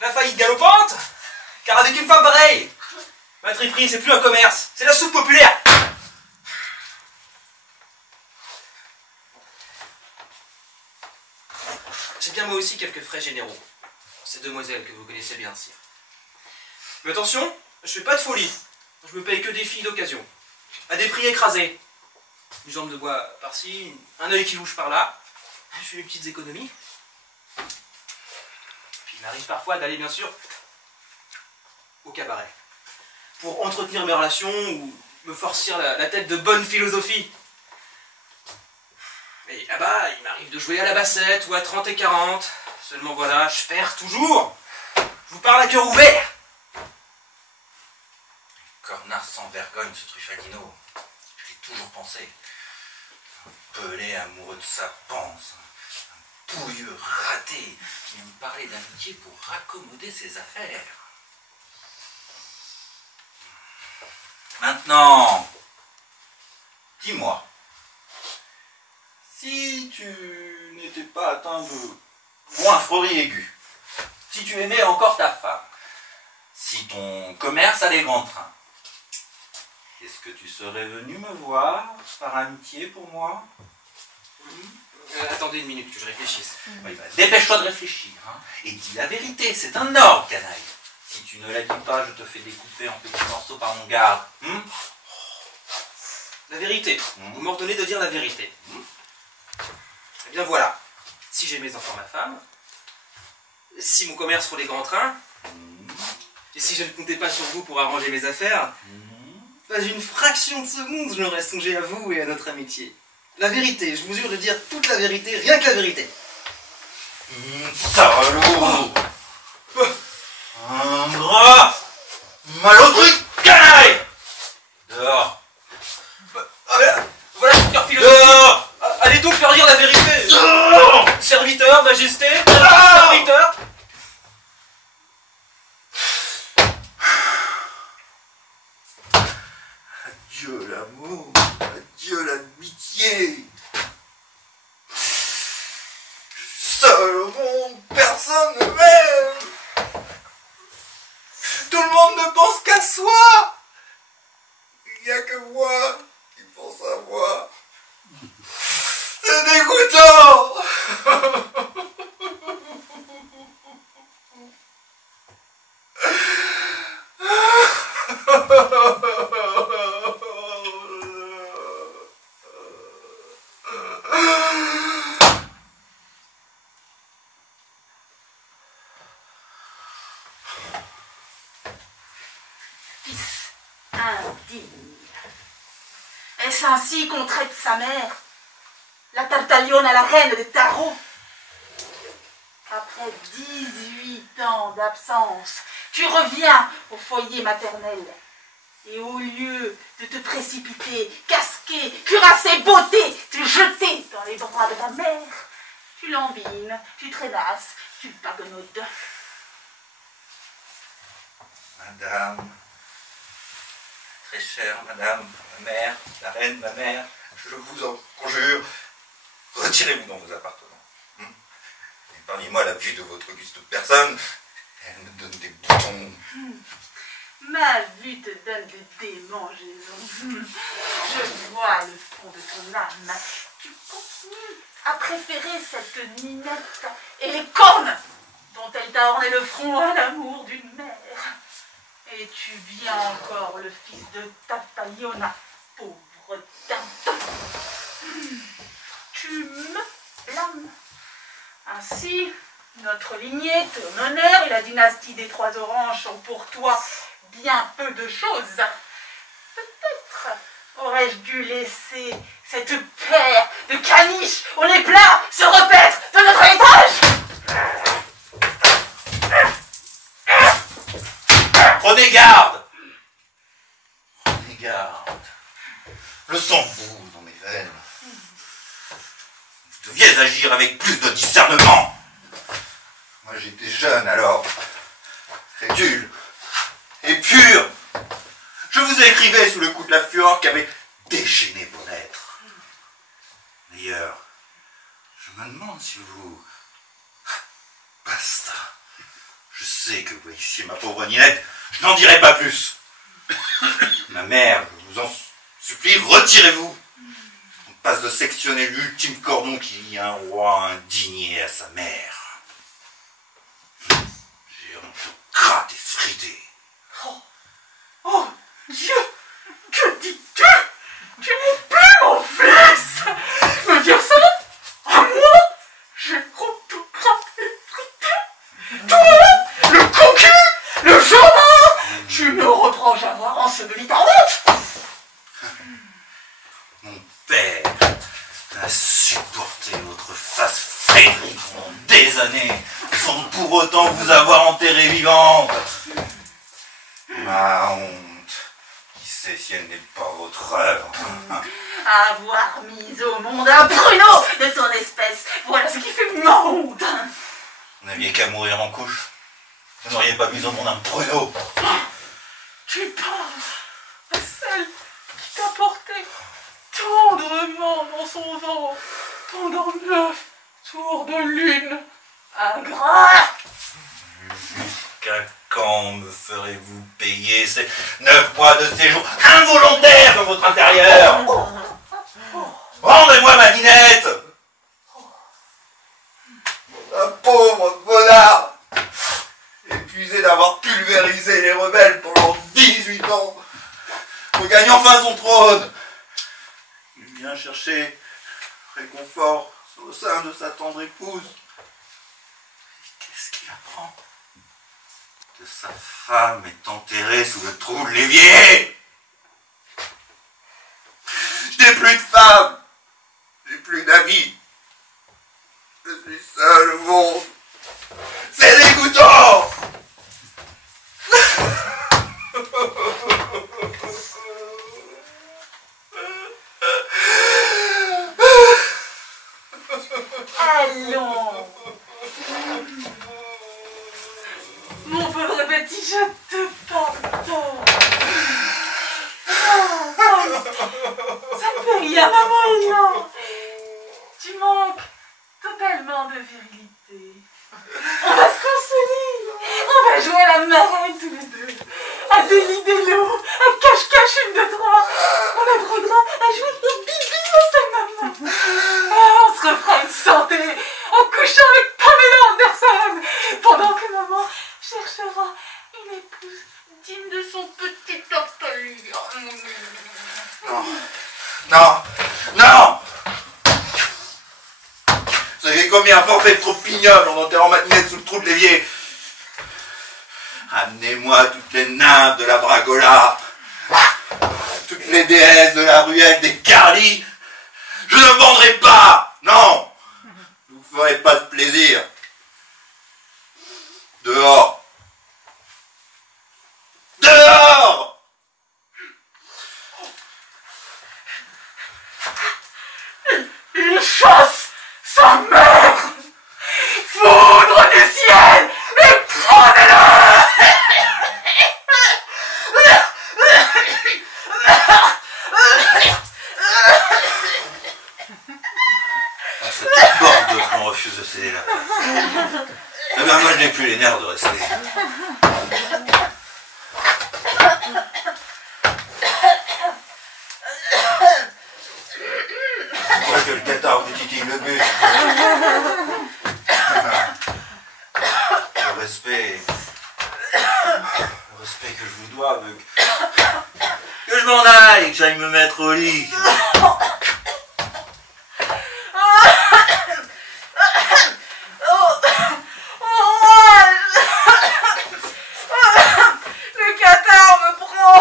La faillite galopante, car avec une femme pareille, ma triperie, c'est plus un commerce, c'est la soupe populaire. J'ai bien moi aussi quelques frais généraux. Ces demoiselles que vous connaissez bien, sire. Mais attention, je fais pas de folie. Je me paye que des filles d'occasion. À des prix écrasés. Une jambe de bois par-ci, un œil qui bouge par-là. Je fais mes petites économies. Puis il m'arrive parfois d'aller, bien sûr, au cabaret. Pour entretenir mes relations ou me forcir la tête de bonne philosophie. Et là-bas, il m'arrive de jouer à la bassette ou à 30 et 40. Seulement voilà, je perds toujours. Je vous parle à cœur ouvert. Cornard sans vergogne, ce Truffaldino. J'ai toujours pensé. Un pelé amoureux de sa panse. Un pouilleux raté qui aime parler d'amitié pour raccommoder ses affaires. Maintenant, dis-moi, si tu n'étais pas atteint de goinfrerie aiguë, si tu aimais encore ta femme, si ton commerce allait grand train, est-ce que tu serais venu me voir par amitié pour moi? Attendez une minute que je réfléchisse. Oui, bah, dépêche-toi de réfléchir, hein, et dis la vérité, c'est un ordre, canaille. Si tu ne la dis pas, je te fais découper en petits morceaux par mon garde. La vérité. Vous m'ordonnez de dire la vérité. Eh bien voilà. Si j'aimais encore ma femme, si mon commerce roulait grand train, et si je ne comptais pas sur vous pour arranger mes affaires, pas une fraction de seconde, je n'aurais songé à vous et à notre amitié. La vérité, je vous jure de dire toute la vérité, rien que la vérité. Salaud! Ingrat! Malotru canaille! Dehors! Voilà mon cœur philosophique. Dehors! Allez donc leur dire la vérité. Dehors! Serviteur, majesté, serviteur. Adieu l'amour, adieu l'amitié. Seul au monde, personne ne m'aime. Tout le monde ne pense qu'à soi. Il n'y a que moi qui pense à moi. C'est dégoûtant. Fils indigne. Est-ce ainsi qu'on traite sa mère, la Tartaglione, la reine des tarots? Après 18 ans d'absence, tu reviens au foyer maternel. Et au lieu de te précipiter, casquer, cuirasser, botter, te jeter dans les bras de ta mère, tu lambines, tu traînasses, tu bagonnodes. Madame, très chère madame, ma mère, la reine, ma mère, je vous en conjure, retirez-vous dans vos appartements. Épargnez-moi la vue de votre auguste personne, elle me donne des boutons. Ma vue te donne des démangeaisons. Je vois le fond de ton âme. Tu continues à préférer cette ninette et les cornes dont elle t'a orné le front à l'amour d'une mère. Et tu viens encore le fils de Tartaglione, pauvre dinde. Tu me blâmes. Ainsi, notre lignée, ton honneur et la dynastie des Trois Oranges sont pour toi bien peu de choses. Peut-être aurais-je dû laisser cette paire de caniches au nez plat se repaître de notre héritage. Prenez garde! Prenez garde. Le sang bout dans mes veines. Vous deviez agir avec plus de discernement. Moi j'étais jeune alors, crédule et pur. Je vous écrivais sous le coup de la fureur qui avait déchaîné mon être. D'ailleurs, je me demande si vous... Basta. Je sais que vous haissiez ma pauvre Ninette, je n'en dirai pas plus. Ma mère, je vous en supplie, retirez-vous. On passe de sectionner l'ultime cordon qui lie un roi indigné à sa mère. J'ai honte et frité. Oh, Dieu, que dis-tu? Tu n'es plus mon fils. Me dire ça à moi? J'ai honte et frité. Toi, le cocu, le jambon, tu me reproches d'avoir enseveli ta honte. Mon père a supporté votre face Frédéric pendant des années, sans pour autant vous avoir enterré vivant. Ma honte, qui sait si elle n'est pas votre œuvre. Avoir mis au monde un pruneau de ton espèce, voilà ce qui fait ma honte. Vous n'aviez qu'à mourir en couche. Vous n'auriez pas mis au monde un pruneau. Tu parles à celle qui t'a porté tendrement dans son ventre pendant 9 tours de lune. Ingrat! Jusqu'à quand me ferez-vous payer ces 9 mois de séjour involontaire dans votre intérieur? Rendez-moi ma Ninette! La pauvre Bonnard, épuisé d'avoir pulvérisé les rebelles pendant 18 ans, regagne enfin son trône. Il vient chercher réconfort au sein de sa tendre épouse. Et qu'est-ce qu'il apprend? Que sa femme est enterrée sous le trou de l'évier. Je n'ai plus de femme, j'ai plus d'amis. Je suis seul au monde. C'est dégoûtant. Allons. Mon pauvre petit, je te pardonne. Ça ne fait rien, maman. Tu manques totalement de virilité. On va se consoler. On va jouer à la marraine tous les deux. À délider-l'eau. À cache-cache une de trois. On apprendra à jouer au bibi à sa maman. On se refera une santé en couchant avec Pamela Anderson. Pendant que maman cherchera une épouse digne de son petit tortolier. Non, non, non. Vous avez commis un forfait trop ignoble en enterrant ma Ninette sous le trou de l'évier. Amenez-moi toutes les nymphes de la Bragola, toutes les déesses de la ruelle des Carlis. Je ne vendrai pas, non. Je vous ferai pas de plaisir. Dehors. Dehors. Il chasse sa mère. Foudre du ciel, écrasez-le. Cette porte on refuse de céder la place. Eh bien, moi, je n'ai plus les nerfs de rester. Je crois que le cathare vous titille le but. Le respect que je vous dois veut que je m'en aille et que j'aille me mettre au lit. Le cathare me prend.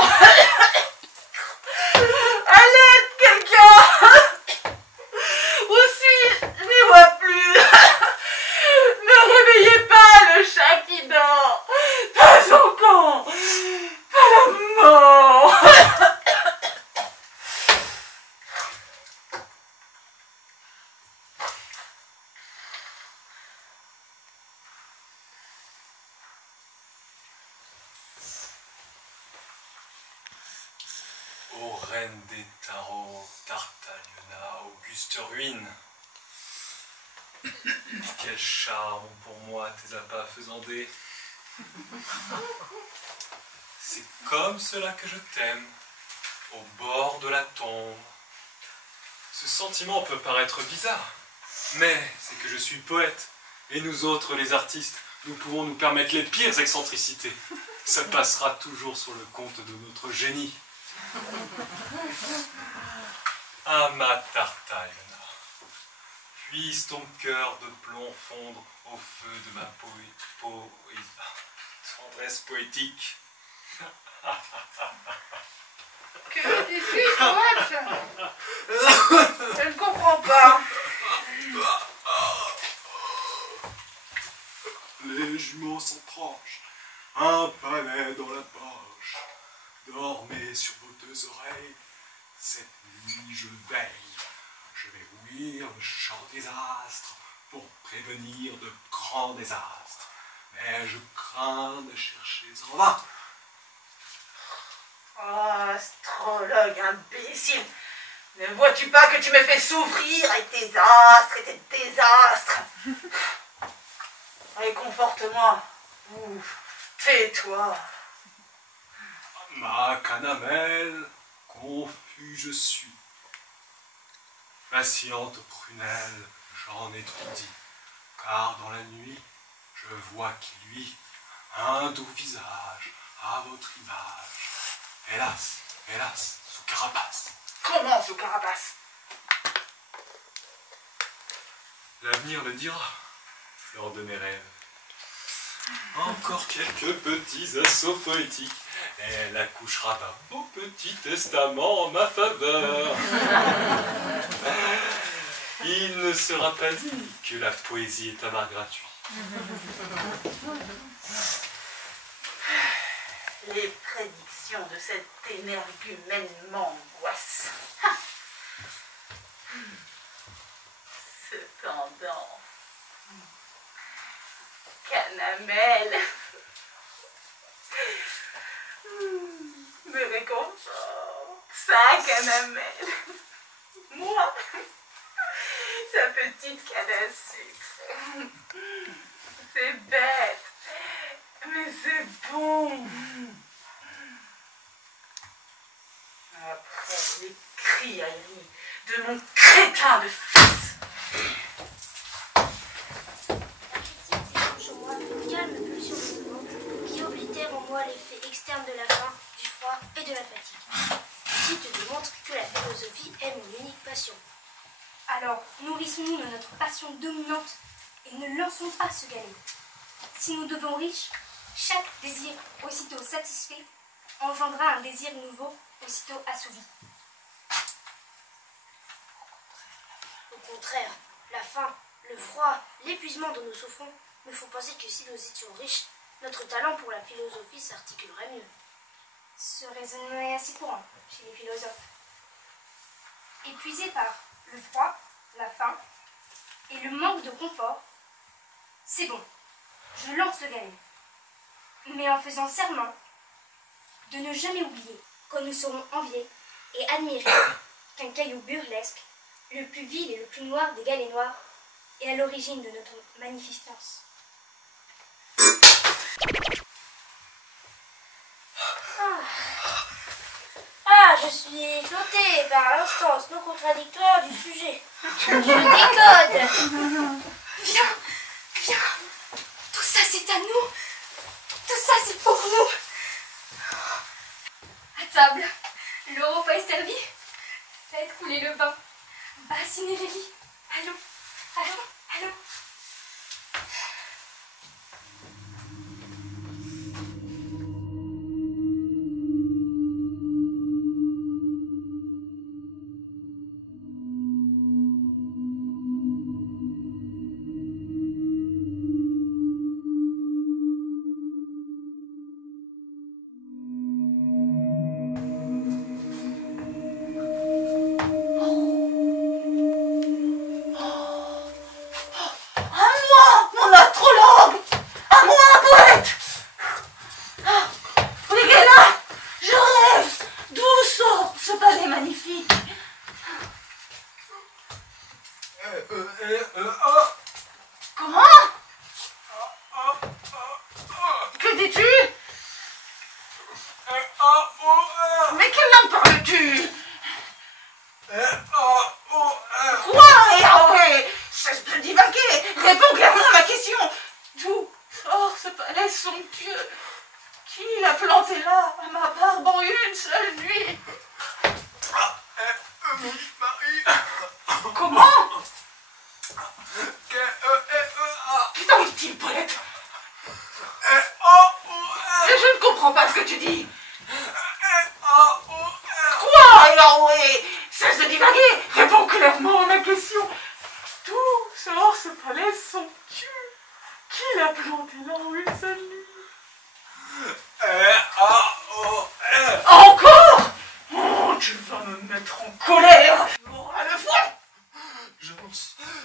À l'aide, quelqu'un. Où suis-je? Je n'y vois plus. Ne réveillez pas le chat qui dort. Pas encore. Pas la mort. Ô reine des tarots, Tartaliona, Auguste Ruine. Quel charme pour moi tes appâts faisandés. C'est comme cela que je t'aime, au bord de la tombe. Ce sentiment peut paraître bizarre, mais c'est que je suis poète, et nous autres, les artistes, nous pouvons nous permettre les pires excentricités. Ça passera toujours sur le compte de notre génie. Ah ma Tartaliona, puisse ton cœur de plomb fondre au feu de ma tendresse poétique. Que dis-tu, poète? Je ne comprends pas. Les jumeaux sont proches, un palais dans la poche. Dormez sur vos deux oreilles, cette nuit je veille. Je vais ouïr le chant des astres pour prévenir de grands désastres. Mais je crains de chercher en vain. Oh, astrologue imbécile! Ne vois-tu pas que tu me fais souffrir avec tes astres et tes désastres? Réconforte-moi, ou tais-toi. Ma canamelle, confus je suis. Patiente prunelle, j'en ai trop dit, car dans la nuit, je vois qu'il luit un doux visage à votre image. Hélas, hélas, sous carapace. Comment sous carapace? L'avenir le dira, fleur de mes rêves. Encore quelques petits assauts poétiques, et elle accouchera d'un beau petit testament en ma faveur. Il ne sera pas dit que la poésie est un art gratuit. Les prédictions de cette énergumène m'angoissent. Cependant, Canamelle me réconforte. Ça, Canamelle. Moi, sa petite canne à sucre. C'est bête, mais c'est bon. Après les criailleries de mon crétin de fils. Chez moi, une calme pulsion mouvement qui oblitère en moi l'effet externe de la faim, du froid et de la fatigue. Ceci te démontre que la philosophie est mon unique passion. Alors, nourrissons-nous de notre passion dominante et ne lançons pas ce galet. Si nous devenons riches, Chaque désir aussitôt satisfait engendra un désir nouveau aussitôt assouvi. Au contraire, la faim, le froid, l'épuisement dont nous souffrons me font penser que si nous étions riches, notre talent pour la philosophie s'articulerait mieux. Ce raisonnement est assez courant chez les philosophes. Épuisés par le froid, la faim et le manque de confort, c'est bon, je lance le galet. Mais en faisant serment de ne jamais oublier, quand nous serons enviés et admirés, qu'un caillou burlesque, le plus vil et le plus noir des galets noirs, est à l'origine de notre magnificence. Je suis flottée par l'instance non contradictoire du sujet. Je décode. Viens. Tout ça, c'est à nous. Tout ça, c'est pour nous. À table, le repas est servi. Faites couler le bain. Bassinez les lits. Allons.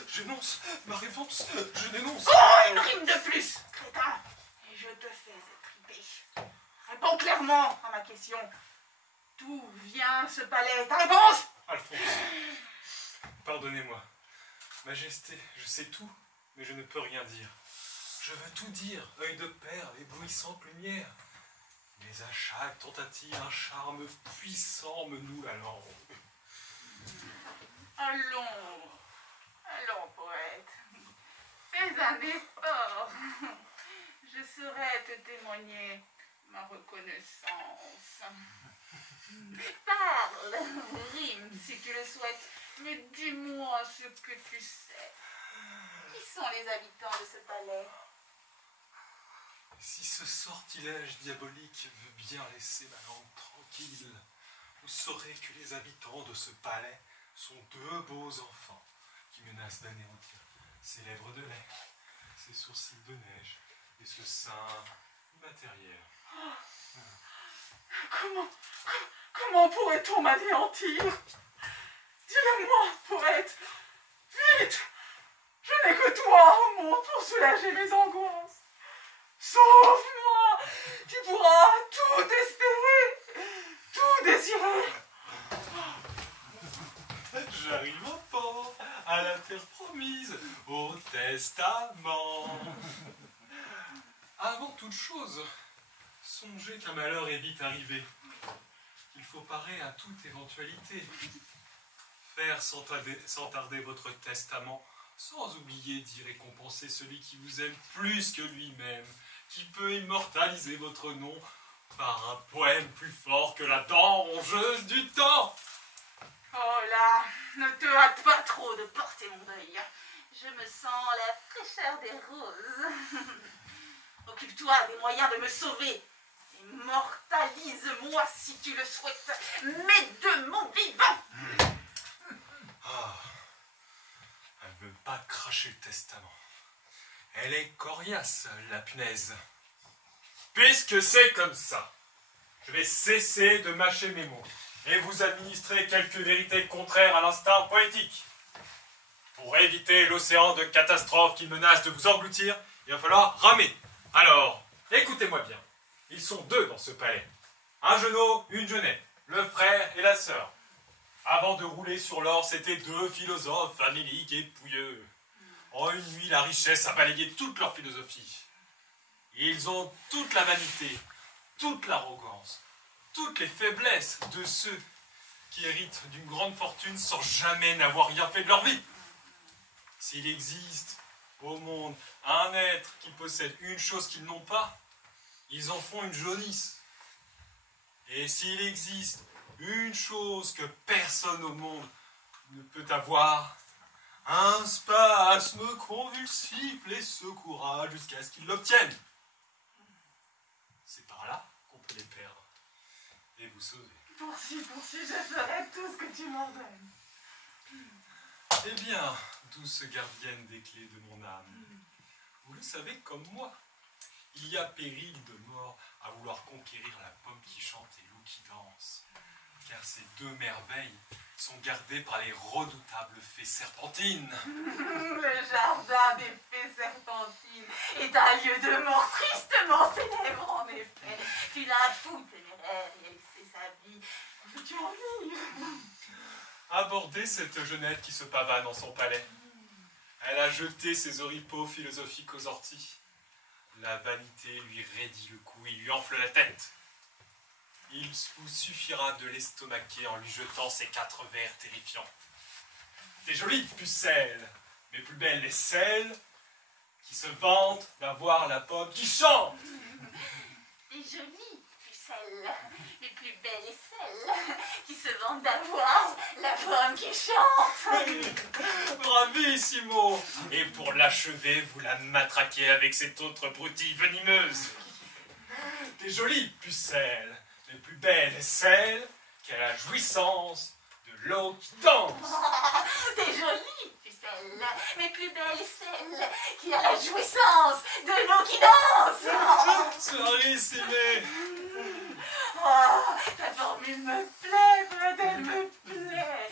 J'énonce ma réponse, je dénonce. Oh, une rime de plus, crétin. Et je te fais étriper. Réponds clairement à ma question. D'où vient ce palais? Ta réponse? Alphonse, pardonnez-moi. Majesté, je sais tout, mais je ne peux rien dire. Je veux tout dire, œil de perle, éblouissante lumière. Mais à chaque tentative, un charme puissant me noue la langue. Allons, poète. Fais un effort. Je saurais te témoigner ma reconnaissance. Parle, rime si tu le souhaites, mais dis-moi ce que tu sais. Qui sont les habitants de ce palais? Si ce sortilège diabolique veut bien laisser ma langue tranquille, vous saurez que les habitants de ce palais sont deux beaux enfants qui menacent d'anéantir ses lèvres de lait, ses sourcils de neige et ce sein immatériel. Comment pourrait-on m'anéantir? Dis-le-moi, poète. Vite! Je n'ai que toi au monde pour soulager mes angoisses. Sauve-moi! Tu pourras tout espérer, tout désirer. J'arrive au port, à la terre promise, au testament. Avant toute chose, songez qu'un malheur est vite arrivé. Il faut parer à toute éventualité. Faire sans tarder votre testament, sans oublier d'y récompenser celui qui vous aime plus que lui-même, qui peut immortaliser votre nom par un poème plus fort que la dent rongeuse du temps. Oh là, ne te hâte pas trop de porter mon deuil. Je me sens la fraîcheur des roses. Occupe-toi des moyens de me sauver. Immortalise-moi si tu le souhaites, mais de mon vivant. Ah, elle veut pas cracher le testament. Elle est coriace, la punaise. Puisque c'est comme ça, je vais cesser de mâcher mes mots et vous administrer quelques vérités contraires à l'instinct poétique. Pour éviter l'océan de catastrophes qui menace de vous engloutir, il va falloir ramer. Alors, écoutez-moi bien. Ils sont deux dans ce palais. Un genou, une jeunette, le frère et la sœur. Avant de rouler sur l'or, c'étaient deux philosophes faméliques et pouilleux. En une nuit, la richesse a balayé toute leur philosophie. Ils ont toute la vanité, toute l'arrogance, toutes les faiblesses de ceux qui héritent d'une grande fortune sans jamais n'avoir rien fait de leur vie. S'il existe au monde un être qui possède une chose qu'ils n'ont pas, ils en font une jaunisse. Et s'il existe une chose que personne au monde ne peut avoir, un spasme convulsif les secouera jusqu'à ce qu'ils l'obtiennent. C'est par là qu'on peut les perdre et vous sauver. Poursuis, je ferai tout ce que tu m'ordonnes. Eh bien, douce gardienne des clés de mon âme, vous le savez comme moi, il y a péril de mort à vouloir conquérir la pomme qui chante et l'eau qui danse, car ces deux merveilles sont gardées par les redoutables fées serpentines. Le jardin des fées serpentines est un lieu de mort tristement célèbre en effet. Tu l'as fou téméraire et elle sait sa vie. Veux-tu en vivre? Abordez cette jeunette qui se pavane dans son palais. Elle a jeté ses oripeaux philosophiques aux orties. La vanité lui raidit le cou et lui enfle la tête. Il vous suffira de l'estomaquer en lui jetant ces 4 vers terrifiants. T'es jolie, pucelle, mais plus belle est celle qui se vante d'avoir la pomme qui chante. T'es jolie, pucelle, mais plus belle est celle qui se vante d'avoir la pomme qui chante. Bravissimo. Et pour l'achever, vous la matraquez avec cette autre broutille venimeuse. T'es jolie, pucelle, mais plus belle est celle qui a la jouissance de l'eau qui danse. T'es jolie, pucelle, mais plus belle est celle qui a la jouissance de l'eau qui danse. Soirissime. Oh, ta formule me plaît, elle me plaît.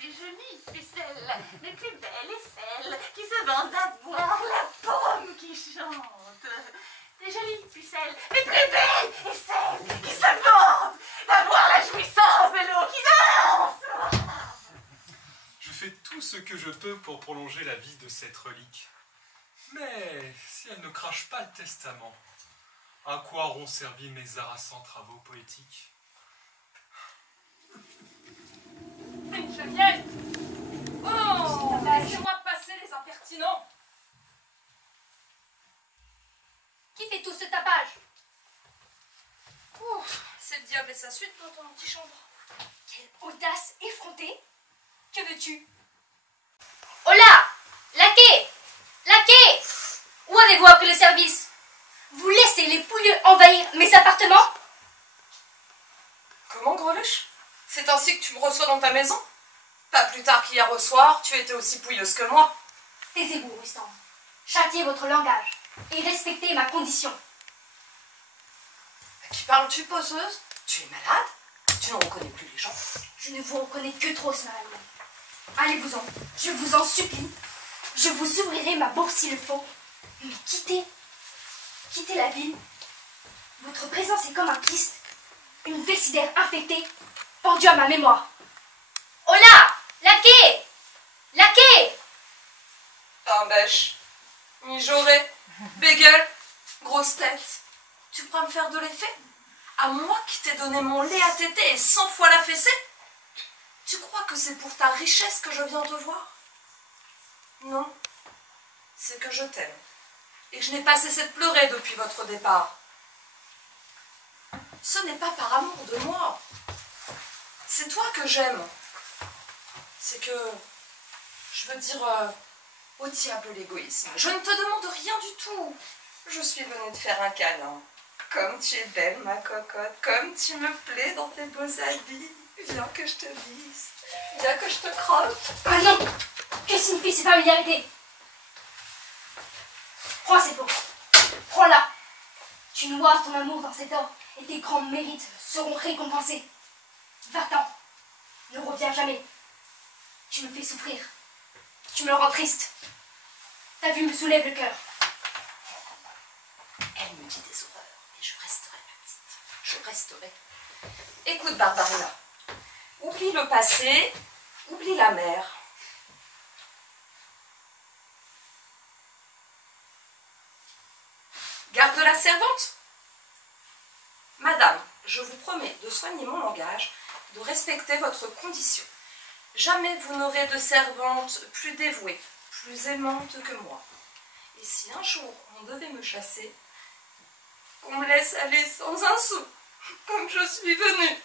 T'es jolie, pucelle, mais plus belle est celle qui se vante d'avoir la pomme qui chante. T'es jolie, pucelle, mais plus belle est celle qui se vante d'avoir la jouissance de l'eau qui danse. Je fais tout ce que je peux pour prolonger la vie de cette relique. Mais si elle ne crache pas le testament, à quoi auront servi mes harassants travaux poétiques? Juliette! Oh! Laissez-moi passer les impertinents! Qui fait tout ce tapage? Ouf, c'est le diable et sa suite dans ton antichambre. Quelle audace effrontée! Que veux-tu? Hola! Laquais! Laquais! Où avez-vous appris le service? Vous laissez les pouilleux envahir mes appartements? Comment, Greluche? C'est ainsi que tu me reçois dans ta maison? Pas plus tard qu'hier au soir, tu étais aussi pouilleuse que moi. Taisez-vous, Rustan. Châtiez votre langage et respectez ma condition. À qui parles-tu, poseuse? Tu es malade? Tu ne reconnais plus les gens. Je ne vous reconnais que trop, Smaragd. Allez-vous-en, je vous en supplie. Je vous ouvrirai ma bourse s'il le faut. Mais quittez la ville. Votre présence est comme un kyste, une vestidaire infectée, pendue à ma mémoire. Hola! Laquais! Laquais! Pain bêche, mijauré, bégueule, grosse tête. Tu crois me faire de l'effet? À moi qui t'ai donné mon lait à téter et 100 fois la fessée? Tu crois que c'est pour ta richesse que je viens te voir? Non, c'est que je t'aime et que je n'ai pas cessé de pleurer depuis votre départ. Ce n'est pas par amour de moi. C'est toi que j'aime. C'est que, je veux dire, au diable l'égoïsme. Je ne te demande rien du tout. Je suis venue te faire un câlin. Comme tu es belle, ma cocotte, comme tu me plais dans tes beaux habits. Viens que je te lisse, viens que je te croque. Ah non! Que signifie ces familiarités? Prends ces peaux. Prends-la. Tu noies ton amour dans cet or et tes grands mérites seront récompensés. Va-t'en. Ne reviens jamais. Tu me fais souffrir. Tu me rends triste. Ta vue me soulève le cœur. Elle me dit des horreurs, mais je resterai, ma petite. Je resterai. Écoute, Barbarina. Oublie le passé, oublie la mer. Garde la servante. Madame, je vous promets de soigner mon langage, de respecter votre condition. Jamais vous n'aurez de servante plus dévouée, plus aimante que moi. Et si un jour on devait me chasser, qu'on me laisse aller sans un sou, comme je suis venue.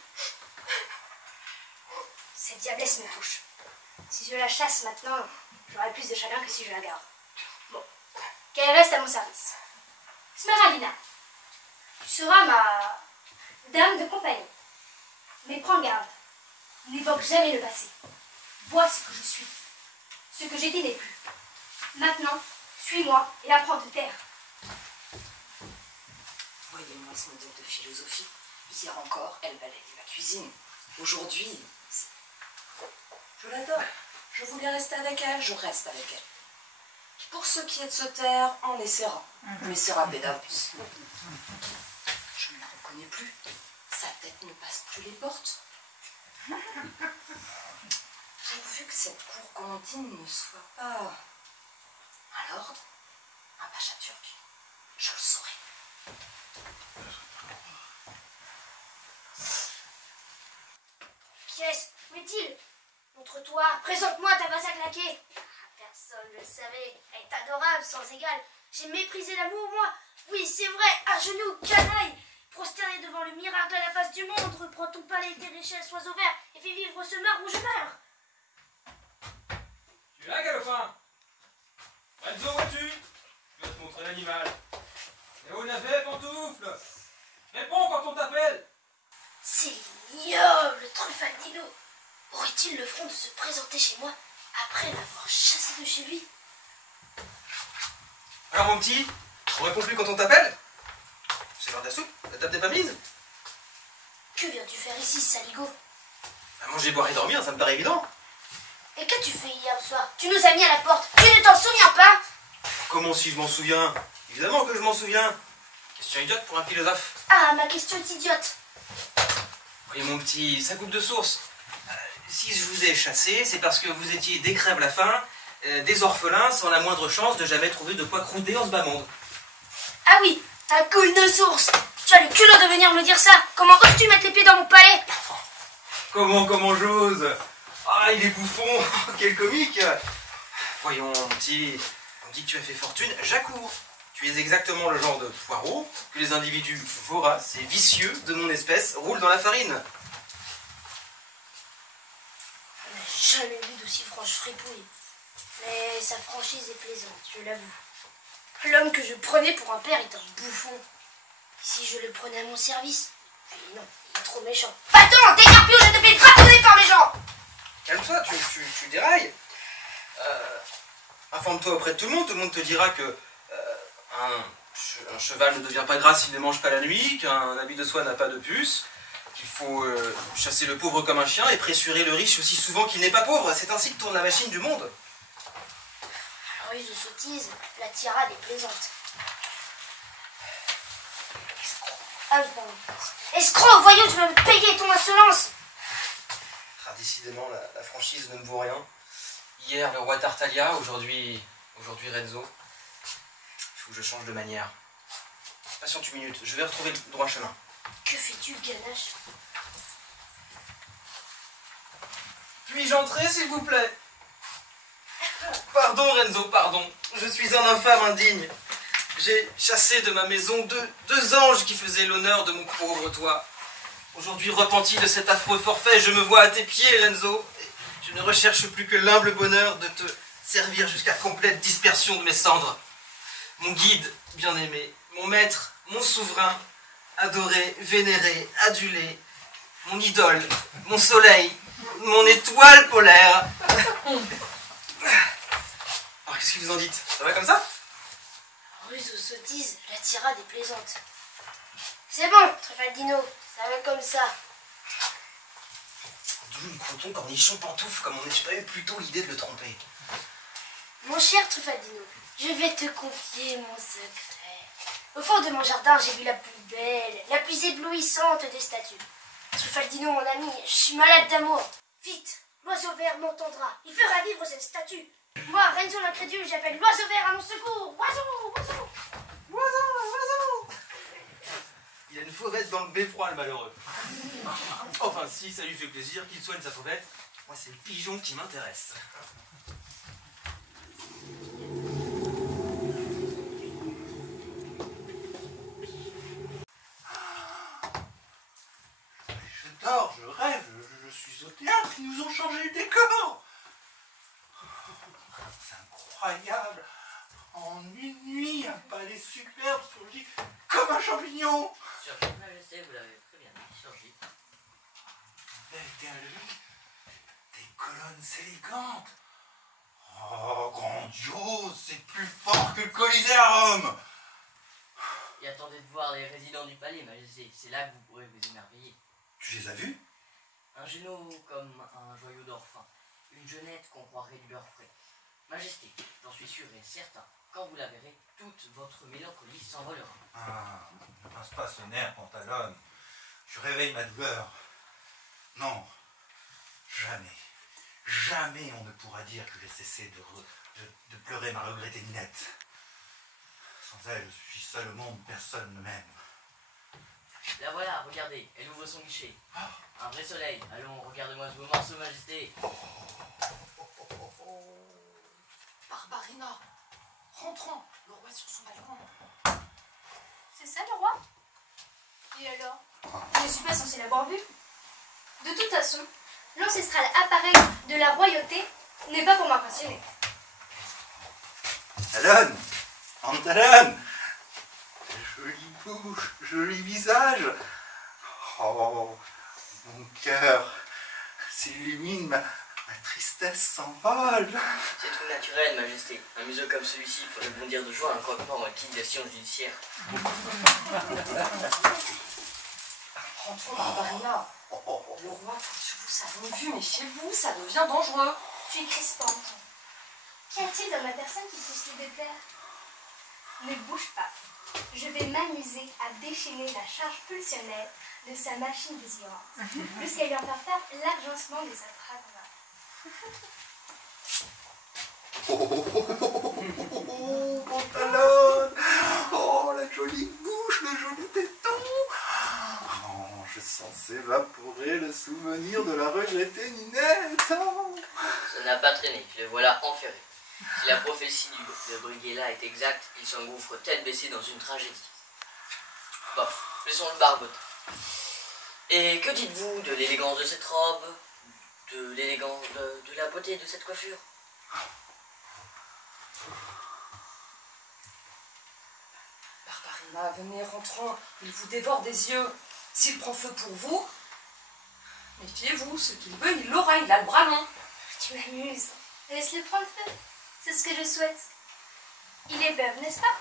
Cette diablesse me touche. Si je la chasse maintenant, j'aurai plus de chagrin que si je la garde. Bon, qu'elle reste à mon service. Smeraldina, tu seras ma dame de compagnie. Mais prends garde, n'évoque jamais le passé. Vois ce que je suis. Ce que j'étais n'est plus. Maintenant, suis-moi et apprends de taire. Voyez-moi ce modèle de philosophie. Hier encore, elle balayait ma cuisine. Aujourd'hui, je l'adore. Je voulais rester avec elle, je reste avec elle. Pour ce qui est de se taire, on essaiera. Mais c'est rapide d'avance. Je ne la reconnais plus. Sa tête ne passe plus les portes. Pourvu que cette cour gondine ne soit pas à l'ordre, un pacha turc, je le saurai. Qu'est-ce? Où est-il? Montre-toi, présente-moi ta vase à claquer. Personne ne le savait. Elle est adorable, sans égal. J'ai méprisé l'amour, moi. Oui, c'est vrai, à genoux, canaille. Prosterné devant le miracle à la face du monde, reprends ton palais et tes richesses, oiseau vert, et fais vivre ce meurtre où je meurs. Tu es là, Galopin? Renzo, vois-tu? Je vais te montrer l'animal. Et où navet, pantoufle? Réponds quand on t'appelle. C'est ignoble, Truffaldino. Aurait-il le front de se présenter chez moi après l'avoir chassé de chez lui? Alors mon petit, on répond plus quand on t'appelle? C'est l'heure de la soupe, la table n'est pas mise? Que viens-tu faire ici, saligo? À manger, boire et dormir, ça me paraît évident. Et qu'as-tu fait hier soir? Tu nous as mis à la porte, tu ne t'en souviens pas? Comment si je m'en souviens? Évidemment que je m'en souviens. Question idiote pour un philosophe. Ah, ma question est idiote. Oui mon petit, ça coupe de source. Si je vous ai chassé, c'est parce que vous étiez des crèves la faim, des orphelins sans la moindre chance de jamais trouver de quoi croûter en ce bas monde. Ah oui, un couille de source. Tu as le culot de venir me dire ça. Comment oses-tu mettre les pieds dans mon palais? Comment j'ose? Ah, il est bouffon, quel comique. Voyons mon petit, on dit que tu as fait fortune, j'accours. Tu es exactement le genre de poireau que les individus voraces et vicieux de mon espèce roulent dans la farine. Je n'ai jamais vu d'aussi franche fripouille. Mais sa franchise est plaisante, je l'avoue. L'homme que je prenais pour un père est un bouffon. Si je le prenais à mon service, puis non, il est trop méchant. Va-t'en, décarpio, je te fais bâtonner par les gens. Calme-toi, tu dérailles. Informe-toi auprès de tout le monde te dira que un cheval ne devient pas gras s'il ne mange pas la nuit, qu'un habit de soie n'a pas de puce, qu'il faut chasser le pauvre comme un chien et pressurer le riche aussi souvent qu'il n'est pas pauvre. C'est ainsi que tourne la machine du monde. Alors, ruse de sottise, la tirade est plaisante. Ah oui, pardon. Escroc, voyons, tu vas me payer ton insolence. Décidément, la franchise ne me vaut rien. Hier, le roi Tartaglia, aujourd'hui Renzo. Il faut que je change de manière. Patiente une minute, je vais retrouver le droit chemin. Que fais-tu, ganache? Puis-je entrer, s'il vous plaît? Pardon, Renzo, pardon. Je suis un infâme indigne. J'ai chassé de ma maison deux anges qui faisaient l'honneur de mon pauvre toit. Aujourd'hui, repenti de cet affreux forfait, je me vois à tes pieds, Renzo. Et je ne recherche plus que l'humble bonheur de te servir jusqu'à complète dispersion de mes cendres. Mon guide, bien-aimé, mon maître, mon souverain, adoré, vénéré, adulé, mon idole, mon soleil, mon étoile polaire. Alors qu'est-ce que vous en dites? Ça va comme ça? Ruse aux sottises, la tirade est plaisante. C'est bon, Truffaldino, ça va comme ça. D'où une croton cornichon pantoufle, comme on n'a pas eu plus tôt l'idée de le tromper. Mon cher Truffaldino, je vais te confier mon secret. Au fond de mon jardin, j'ai vu la plus belle, la plus éblouissante des statues. Truffaldino, mon ami, je suis malade d'amour. Vite, l'oiseau vert m'entendra. Il fera vivre cette statue. Moi, Renzo l'incrédule, j'appelle l'oiseau vert à mon secours. Oiseau, oiseau. Oiseau. Il a une fauvette dans le beffroi, le malheureux. Enfin, si ça lui fait plaisir qu'il soigne sa fauvette, moi c'est le pigeon qui m'intéresse. Je dors, je rêve, je suis au théâtre, ils nous ont changé le décor. C'est incroyable. En une nuit, un palais superbe surgit comme un champignon. Surgit, Majesté, vous l'avez très bien dit, surgit. Belle galerie, des colonnes élégantes. Oh, grandiose, c'est plus fort que le Colisée à Rome. Et attendez de voir les résidents du palais, Majesté. C'est là que vous pourrez vous émerveiller. Tu les as vus? Un genou comme un joyau d'or fin. Une jeunette qu'on croirait du beurre frais. Majesté, j'en suis sûr et certain, quand vous la verrez, toute votre mélancolie s'envolera. Ah, ne pince pas ce nerf, Pantalone. Je réveille ma douleur. Non, jamais, jamais on ne pourra dire que j'ai cessé de pleurer ma regrettée Ninette. Sans elle, je suis seul au monde, personne ne m'aime. La voilà, regardez, elle ouvre son guichet. Un vrai soleil. Allons, regarde-moi ce beau morceau, Majesté. Barbarina, rentrons, le roi sur son balcon. C'est ça le roi? Et alors? Je ne suis pas censée l'avoir vu. De toute façon, l'ancestral appareil de la royauté n'est pas pour m'impressionner. Pantalone, Pantalone, jolie bouche, joli visage. Oh, mon cœur s'illumine, ma tristesse s'envole. C'est tout naturel, Majesté. Un museau comme celui-ci ferait bondir de joie un croquement en liquidation judiciaire. Rentrons, Barbarina. Le roi compte sur vous, ça longue vue, méfiez-vous, ça devient dangereux. Je suis crispante. Qu'y a-t-il dans ma personne qui puisse lui déplaire? Ne bouge pas. Je vais m'amuser à déchaîner la charge pulsionnelle de sa machine désirante, jusqu'à lui en faire faire l'agencement de sa Oh, Pantalone, oh, la jolie bouche, le joli téton. Oh, je sens s'évaporer le souvenir de la regrettée Ninette. Ça n'a pas traîné, le voilà enferré. Si la prophétie de Brighella est exacte, il s'engouffre tête baissée dans une tragédie. Bof, laissons le barbotin. Et que dites-vous de l'élégance de cette robe, de l'élégance, de la beauté de cette coiffure? Barbarina, venez, rentrons, il vous dévore des yeux. S'il prend feu pour vous, méfiez-vous, ce qu'il veut, il l'aura, il a le bras long. Tu m'amuses. Laisse-le prendre feu. C'est ce que je souhaite. Il est veuve, n'est-ce pas?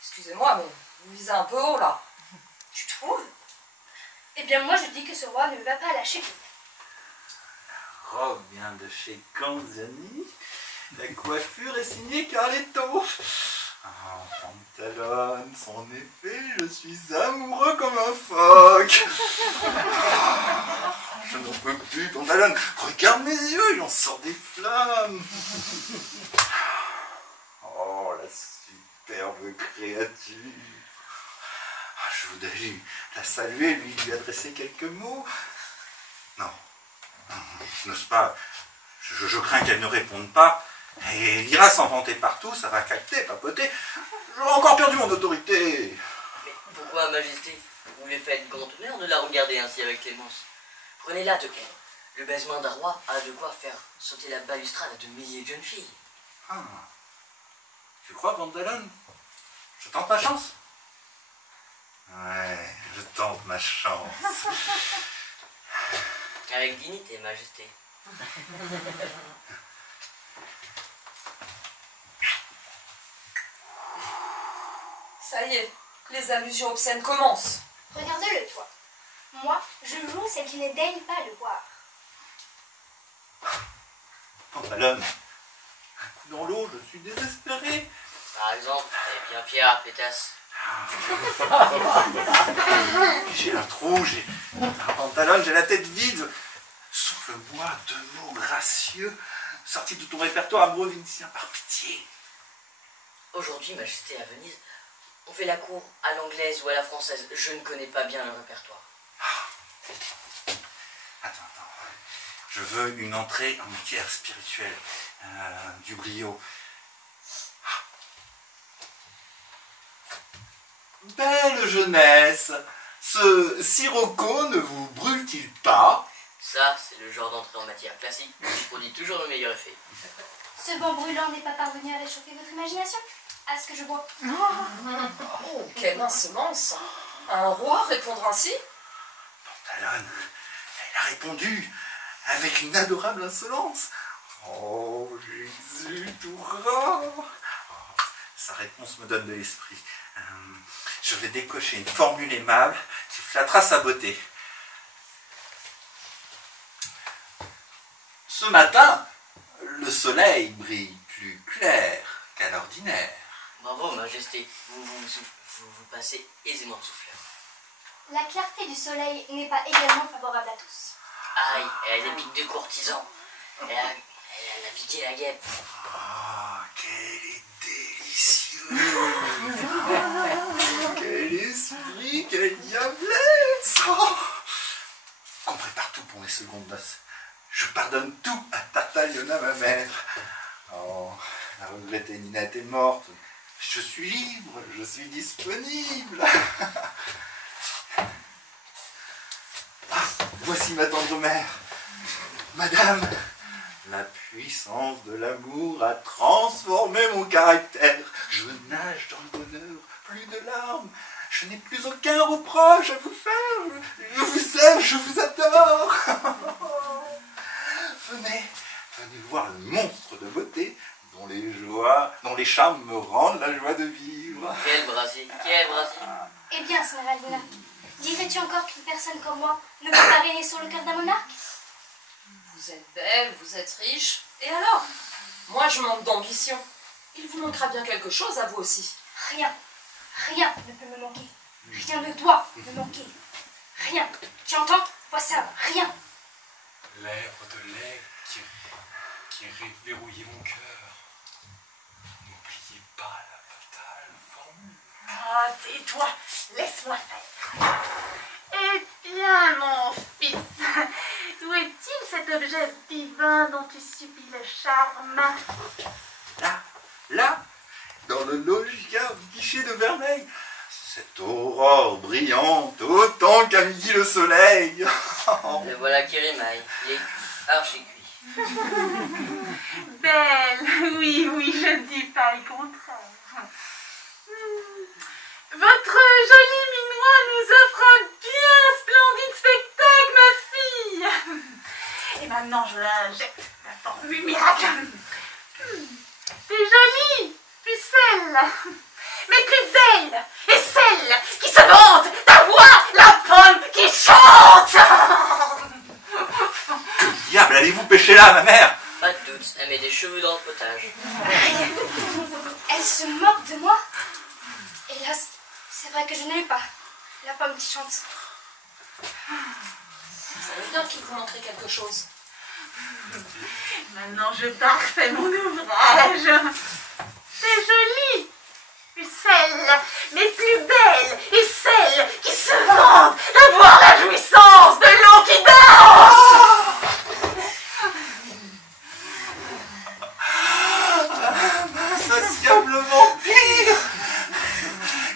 Excusez-moi, mais vous visez un peu haut, là. Tu trouves? Eh bien, moi, je dis que ce roi ne va pas lâcher. La robe vient de chez Canzani. La coiffure est signée Carletto. Ah, Pantalone, en effet, je suis amoureux comme un phoque. Je n'en peux plus, Pantalone. Regarde mes yeux, il en sort des flammes. Oh, la superbe créature. Je voudrais la saluer, lui adresser quelques mots. Non, je n'ose pas. Je crains qu'elle ne réponde pas. Et elle ira s'en vanter partout, ça va cacter, papoter. J'aurai encore perdu mon autorité. Mais pourquoi, Majesté, vous lui faites grand honneur de la regarder ainsi avec clémence? Prenez-la de elle. Le baisement d'un roi a de quoi faire sauter la balustrade de milliers de jeunes filles. Ah. Tu crois, Pantalone? Je tente ma chance? Ouais, je tente ma chance. Avec dignité, Majesté. Ça y est, les allusions obscènes commencent. Regarde-le, toi. Moi, je joue celle qui ne daigne pas le voir. Pantalone, un coup dans l'eau, je suis désespéré. Par exemple, elle est bien fière, pétasse. J'ai un trou, j'ai un pantalone, j'ai la tête vide. Souffle-moi deux mots gracieux, sortis de ton répertoire amoureux vénitien, par pitié. Aujourd'hui, Majesté, à Venise, on fait la cour à l'anglaise ou à la française. Je ne connais pas bien le répertoire. Attends. Je veux une entrée en matière spirituelle, du brio. Belle jeunesse, ce sirocco ne vous brûle-t-il pas? Ça, c'est le genre d'entrée en matière classique qui produit toujours le meilleur effet. Ce vent brûlant n'est pas parvenu à réchauffer votre imagination, à ce que je vois. Oh, quelle insolence! Un roi répondre ainsi? Pantalone, elle a répondu avec une adorable insolence. Oh, Jésus tout rare. Sa réponse me donne de l'esprit. Je vais décocher une formule aimable qui flattera sa beauté. Ce matin, le soleil brille plus clair qu'à l'ordinaire. Bravo, Majesté. Vous passez aisément le souffleur. La clarté du soleil n'est pas également favorable à tous. Aïe, elle a des pics de courtisan. Elle a navigué la guêpe. Ah, qu'elle est délicieuse. Quel esprit, quelle diablesse. Oh. Qu'on prépare tout pour mes secondes noces. Je pardonne tout à Tartagliona, ma mère. Oh, la regrettée Ninette est morte. Je suis libre, je suis disponible. Ah, voici ma tendre mère. Madame, la puissance de l'amour a transformé mon caractère. Je nage dans le bonheur, plus de larmes. Je n'ai plus aucun reproche à vous faire. Je vous aime, je vous adore. Venez voir le monstre de beauté dont les charmes me rendent la joie de vivre. Quel brasier, quel brasier. Eh bien, Smeraldina, dirais-tu encore qu'une personne comme moi ne peut pas régner sur le cœur d'un monarque? Vous êtes belle, vous êtes riche. Et alors? Moi, je manque d'ambition. Il vous manquera bien quelque chose à vous aussi. Rien ne peut me manquer. Rien ne doit me manquer. Rien. Tu entends? Vois ça, rien. Lèvres de lait qui verrouillait mon cœur. N'oubliez pas la fatale formule. Ah, tais-toi, laisse-moi faire. Eh bien, mon fils, où est-il cet objet divin dont tu subis le charme? Là, dans le loggia du guichet de Vermeil, cette aurore brillante autant qu'a midi le soleil. Le voilà qui rémaille, il est cuit, archi cuit. Belle, oui, je ne dis pas le contraire. Votre joli minois nous offre un bien splendide spectacle, ma fille. Et maintenant, je l'injecte la formule miracle. T'es jolie, pucelle, mais plus belle est celle qui se vante d'avoir la pomme qui chante. Que diable allez-vous pêcher là, ma mère? Pas de doute, elle met des cheveux dans le potage. Elle se moque de moi. Hélas, c'est vrai que je n'ai pas la pomme qui chante. Ça veut dire qu'il vous manquerait quelque chose. Maintenant, je parfais mon ouvrage. C'est joli, pucelle, mais plus belle est celle qui se vante d'avoir la jouissance de l'eau qui danse. Insatiable vampire,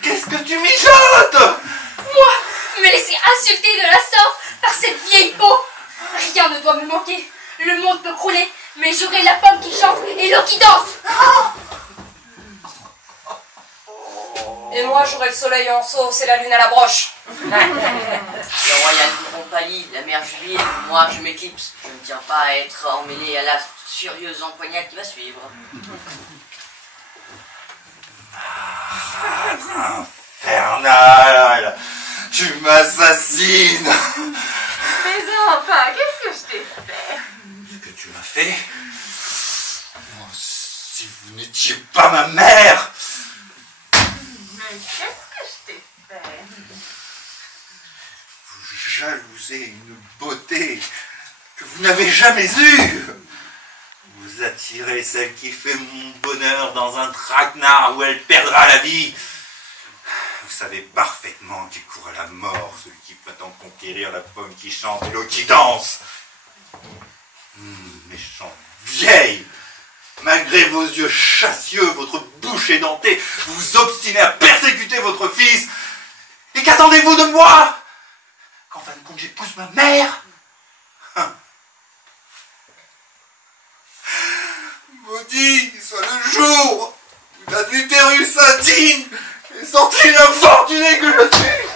qu'est-ce que tu mijotes? Moi, me laisser insulter de la sorte par cette vieille peau. Rien ne doit me manquer. Le monde peut crouler, mais j'aurai la pomme qui chante et l'eau qui danse. Oh, Et moi, j'aurai le soleil en sauce et la lune à la broche. Le royal Bourbon pâlit, la mère jubile, moi je m'éclipse. Je ne tiens pas à être emmêlé à la furieuse empoignade qui va suivre. Infernal! Tu m'assassines! Mais enfin, qu'est-ce que je t'ai fait? Ce que tu m'as fait? Oh, si vous n'étiez pas ma mère! Mais qu'est-ce que je t'ai fait? Vous jalousez une beauté que vous n'avez jamais eue! Vous attirez celle qui fait mon bonheur dans un traquenard où elle perdra la vie! Vous savez parfaitement qu'il court à la mort, celui qui prétend conquérir la pomme qui chante et l'eau qui danse. Méchante vieille, malgré vos yeux chassieux, votre bouche édentée, vous vous obstinez à persécuter votre fils. Et qu'attendez-vous de moi? Qu'en fin de compte j'épouse ma mère? Maudit soit le jour où la utérus indigne est sorti l'infortuné que je suis.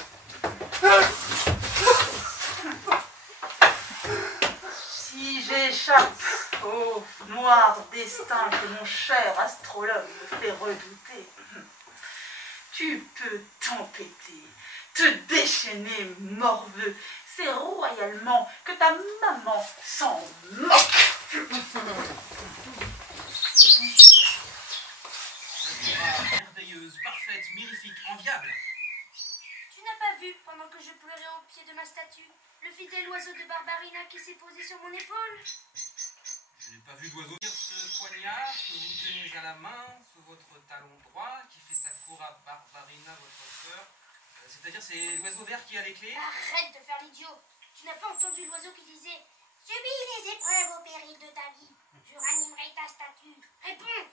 Si j'échappe au noir destin que mon cher astrologue me fait redouter, tu peux t'empêter, te déchaîner morveux. C'est royalement que ta maman s'en moque. Merveilleuse, parfaite, mirifique, enviable. Tu n'as pas vu, pendant que je pleurais au pied de ma statue, le fidèle oiseau de Barbarina qui s'est posé sur mon épaule? Je n'ai pas vu d'oiseau. Ce poignard que vous tenez à la main sous votre talon droit qui fait sa cour à Barbarina, votre sœur. C'est-à-dire, c'est l'oiseau vert qui a les clés? Arrête de faire l'idiot. Tu n'as pas entendu l'oiseau qui disait « Subis les épreuves au péril de ta vie. Je ranimerai ta statue. Réponds !»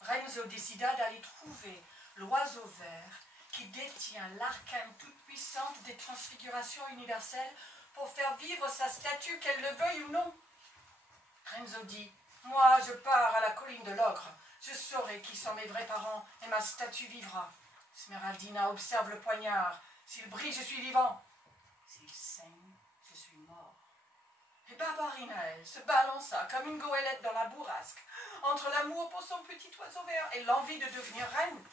Renzo décida d'aller trouver l'oiseau vert qui détient l'arcane toute puissante des transfigurations universelles pour faire vivre sa statue, qu'elle le veuille ou non. Renzo dit « Moi, je pars à la colline de l'ogre. Je saurai qui sont mes vrais parents et ma statue vivra. Smeraldina observe le poignard. S'il brille, je suis vivant. S'il saigne, je suis mort. » Et Barbarina, elle, se balança comme une goélette dans la bourrasque, entre l'amour pour son petit oiseau vert et l'envie de devenir reine.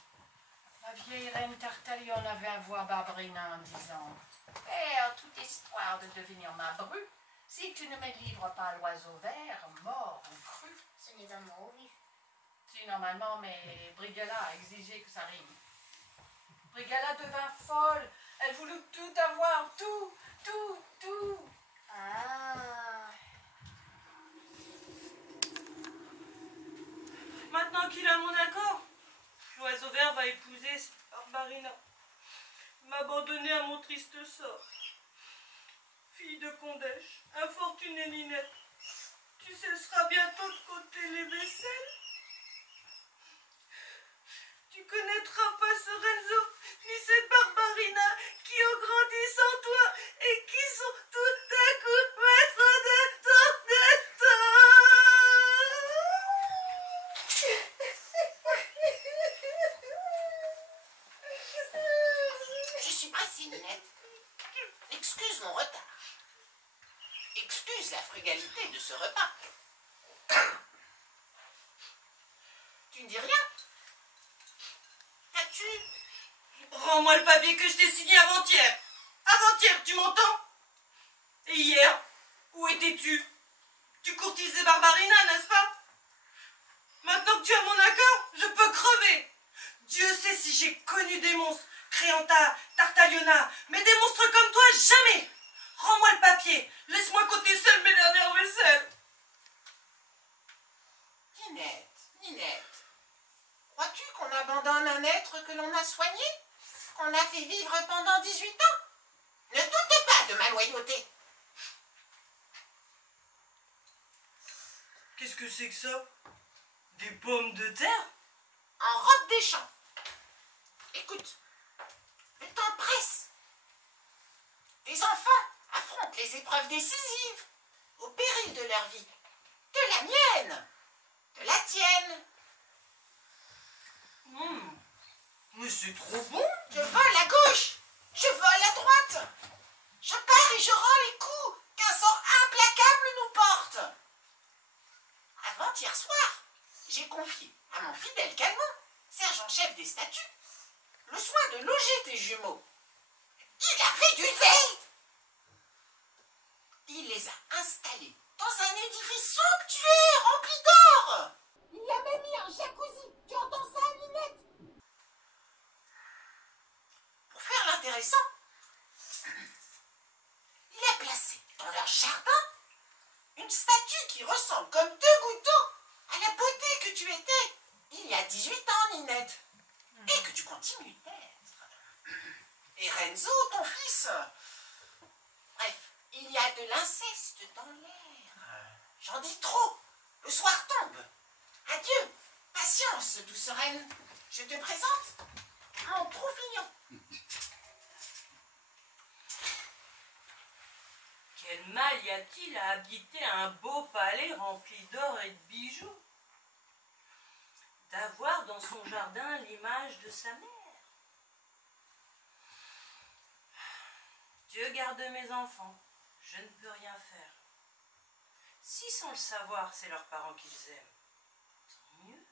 La vieille reine Tartalion avait à voir Barbarina en disant « Perds toute espoir de devenir ma bru, si tu ne me livres pas l'oiseau vert, mort ou cru. » Ce n'est pas mort ou vif. Si, normalement, mais Brigala a exigé que ça rime. Brigala devint folle. Elle voulut tout avoir, tout. Ah. Maintenant qu'il a mon accord, l'oiseau vert va épouser Barbarina, m'abandonner à mon triste sort. Fille de Condèche, infortunée Ninette, tu cesseras bientôt de côté les vaisselles. Tu connaîtras pas ce Renzo, ni cette Barbarina qui ont grandi sans toi et qui sont tout à coup maîtres de ton Je suis pressée, Ninette. Excuse mon retard. Excuse la frugalité de ce repas. Tu ne dis rien? As-tu... Rends-moi le papier que je t'ai signé avant-hier. Avant-hier, tu m'entends? Et hier, où étais-tu? Tu courtisais Barbarina, n'est-ce pas? Maintenant que tu as mon accord, je peux crever. Dieu sait si j'ai connu des monstres, Créanta, Tartaliona, mais des monstres comme toi, jamais. Rends-moi le papier. Laisse-moi compter seul mes dernières vaisselles. Ninette, crois-tu qu'on abandonne un être que l'on a soigné, qu'on a fait vivre pendant 18 ans? Ne doute pas de ma loyauté. Qu'est-ce que c'est que ça? Des pommes de terre? En robe des champs. Écoute, le temps presse. Les enfants affrontent les épreuves décisives, au péril de leur vie, de la mienne, de la tienne. Mais c'est trop bon. Je vole à gauche, je vole à droite. Je pars et je rends les coups qu'un sort implacable nous porte. Avant-hier soir, j'ai confié à mon fidèle Calmont, sergent-chef des statues, le soin de loger tes jumeaux. Il a fait du zèle. Il les a installés dans un édifice somptueux rempli d'or. Il y a même mis un jacuzzi. Tu entends ça, Ninette? Pour faire l'intéressant, il a placé dans leur jardin une statue qui ressemble comme deux gouttes d'eau à la beauté que tu étais il y a 18 ans, Ninette, et que tu continues d'être. Et Renzo, ton fils. Bref, il y a de l'inceste dans l'air. J'en dis trop. Le soir tombe. Adieu. Patience, douce reine. Je te présente mon Trouffillon. Quel mal y a-t-il à habiter un beau palais rempli d'or et de bijoux? D'avoir dans son jardin l'image de sa mère. Dieu garde mes enfants, je ne peux rien faire. Si sans le savoir, c'est leurs parents qu'ils aiment, tant mieux.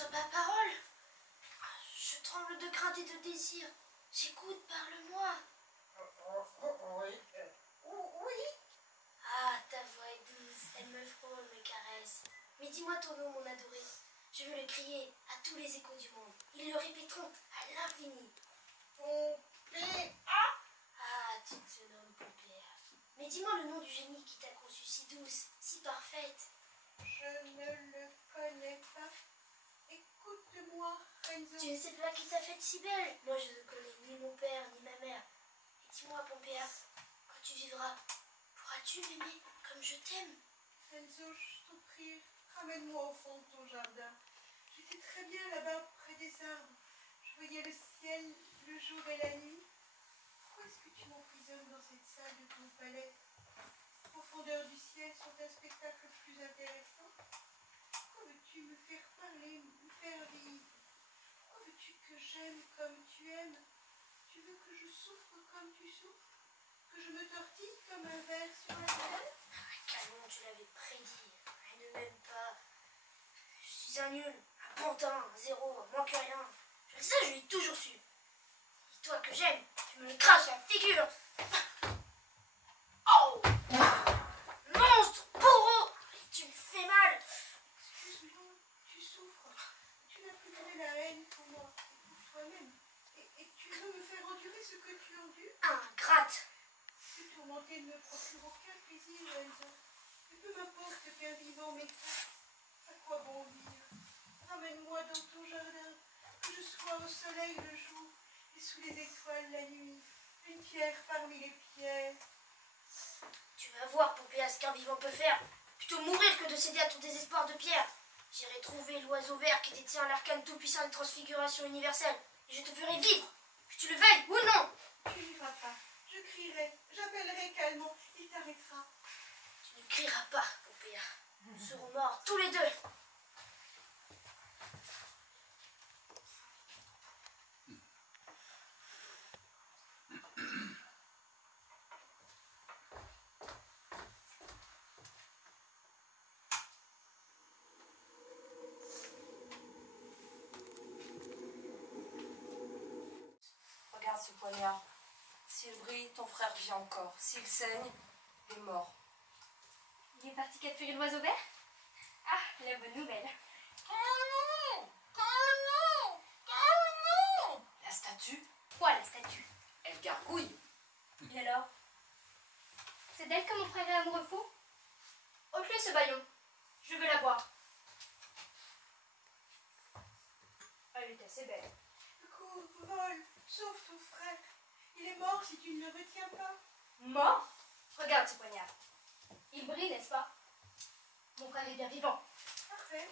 Sur ma parole, je tremble de crainte et de désir. J'écoute, parle-moi. Oui. Oui. Ah, ta voix est douce, elle me frôle, me caresse. Mais dis-moi ton nom, mon adoré. Je veux le crier à tous les échos du monde. Ils le répéteront à l'infini. Pompéa. Ah, tu te nommes Pompéa. Mais dis-moi le nom du génie qui t'a conçue si douce, si parfaite. Je ne le connais pas. Écoute-moi, Renzo. Tu ne sais pas qui t'a faite si belle. Moi, je ne connais ni mon père, ni ma mère. Et dis-moi, Pompéa, quand tu vivras, pourras-tu m'aimer comme je t'aime? Renzo, je t'en prie, ramène-moi au fond de ton jardin. J'étais très bien là-bas, près des arbres. Je voyais le ciel, le jour et la nuit. Pourquoi est-ce que tu m'emprisonnes dans cette salle de ton palais? Les profondeurs du ciel sont un spectacle plus intéressant. Pourquoi veux-tu me faire parler, me faire vivre? Pourquoi veux-tu que j'aime comme tu aimes? Tu veux que je souffre comme tu souffres? Que je me tortille comme un ver sur la terre? Calmon, tu l'avais prédit. Elle ne m'aime pas. Je suis un nul, un pantin, un zéro, moins que rien. Ça, je l'ai toujours su. Et toi que j'aime, tu me le craches à la figure. Oh! Monstre! Bourreau! Tu me fais mal! Excuse-moi, tu souffres. Tu n'as plus donné la haine pour moi, pour toi-même. Et tu veux me faire endurer ce que tu endures? Ingrate! Se tourmenter ne me procure aucun plaisir, Renzo. Et peu m'importe qu'un vivant m'écoute. À quoi bon vivre? Ramène-moi dans ton jardin, que je sois au soleil le jour et sous les étoiles la nuit. Une pierre parmi les pierres. Tu vas voir, Pompéa, ce qu'un vivant peut faire. Plutôt mourir que de céder à ton désespoir de pierre. J'irai trouver l'oiseau vert qui détient l'arcane tout-puissant des transfigurations universelles. Et je te ferai vivre, que tu le veuilles ou non. Tu n'iras pas. Je crierai, j'appellerai Calmon, il t'arrêtera. Tu ne crieras pas, Pompéa. Nous serons morts tous les deux. Regarde ce poignard. S'il brille, ton frère vit encore. S'il saigne, il est mort. Il est parti capturer l'oiseau vert? Ah, la bonne nouvelle. La statue, Quoi, la statue? elle gargouille. Et alors? C'est d'elle que mon frère est amoureux fou? Ôte-lui ce baillon. Je veux la voir. Elle est assez belle. Cours, vole, sauve ton frère. Il est mort si tu ne le retiens pas. Mort? Regarde ce poignard. Il brille, n'est-ce pas? Mon frère est bien vivant. Parfait.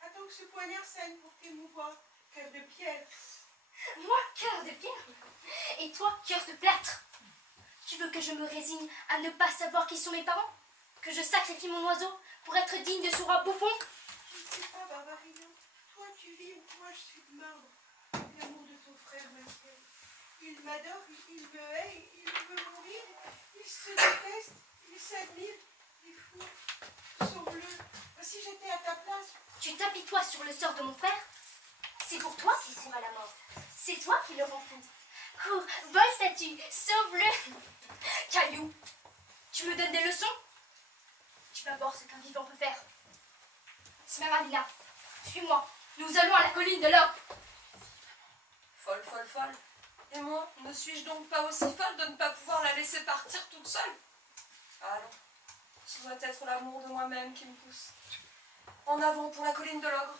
Attends que ce poignard saigne pour t'émouvoir. Cœur de pierre. Moi, cœur de pierre. Et toi, cœur de plâtre. Tu veux que je me résigne à ne pas savoir qui sont mes parents? Que je sacrifie mon oiseau pour être digne de ce roi bouffon? Je ne sais pas, Barbarina. Toi, tu vis, moi, je suis de marbre. L'amour de ton frère m'inquiète. Il m'adore, il me hait, il veut mourir. Il se déteste, il s'admire. Les fous sont bleus. Si j'étais à ta place... Tu t'apitoies sur le sort de mon frère? C'est pour toi qu'il court à la mort. C'est toi qui le rends fou. Cours, vole statue, sauve-le. Caillou, tu me donnes des leçons? Tu vas voir ce qu'un vivant peut faire. Smeraldina, suis-moi. Nous allons à la colline de l'Orbe. Folle, folle, folle. Et moi, ne suis-je donc pas aussi folle de ne pas pouvoir la laisser partir toute seule? Allons, ce doit être l'amour de moi-même qui me pousse. En avant pour la colline de l'Ogre.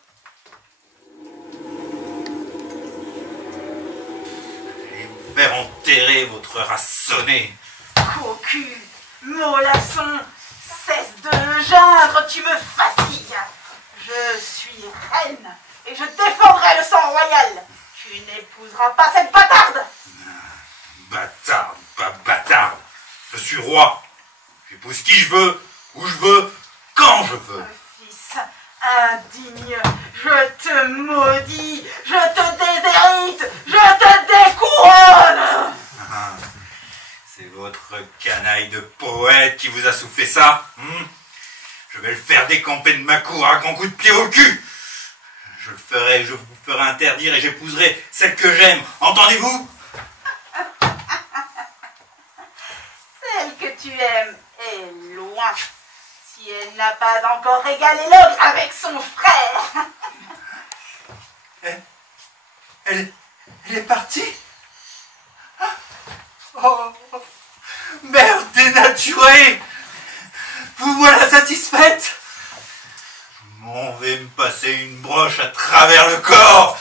Allez vous faire enterrer votre race sonnée. Cocu, mollasson, cesse de geindre, tu me fatigues. Je suis reine et je défendrai le sang royal. Tu n'épouseras pas cette bâtarde. Bâtarde, pas bâtarde. Je suis roi. J'épouse qui je veux, où je veux, quand je veux. Fils indigne, je te maudis, je te déshérite, je te découronne. Ah, c'est votre canaille de poète qui vous a soufflé ça. Je vais le faire décamper de ma cour à grands coups de pied au cul. Je le ferai, je vous ferai interdire et j'épouserai celle que j'aime. Entendez-vous? Celle que tu aimes est loin. Si elle n'a pas encore régalé l'ogre avec son frère. Elle est partie? Oh, mère dénaturée! Vous voilà satisfaite? Je m'en vais me passer une broche à travers le corps!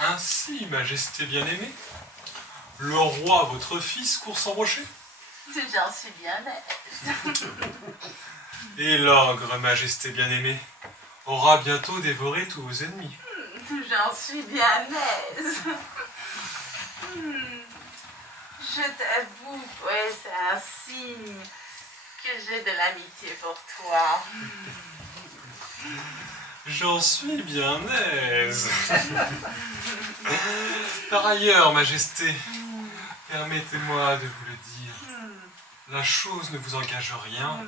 Ainsi, Majesté bien-aimée, le roi, votre fils, court sans rocher. J'en suis bien aise. Et l'ogre, Majesté bien-aimée, aura bientôt dévoré tous vos ennemis. J'en suis bien aise. Je t'avoue, ouais, c'est un signe que j'ai de l'amitié pour toi. J'en suis bien aise. Par ailleurs, Majesté, permettez-moi de vous le dire. La chose ne vous engage rien.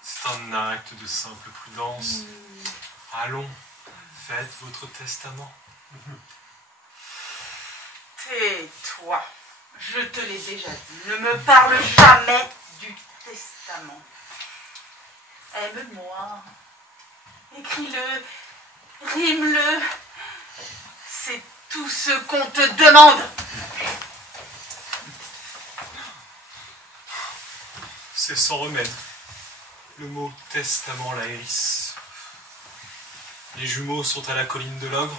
C'est un acte de simple prudence. Allons, faites votre testament. Tais-toi. Je te l'ai déjà dit. Ne me parle jamais du testament. Aime-moi. Écris-le. Rime-le. C'est tout ce qu'on te demande. C'est sans remède. Le mot testament la hérisse. Les jumeaux sont à la colline de l'ogre.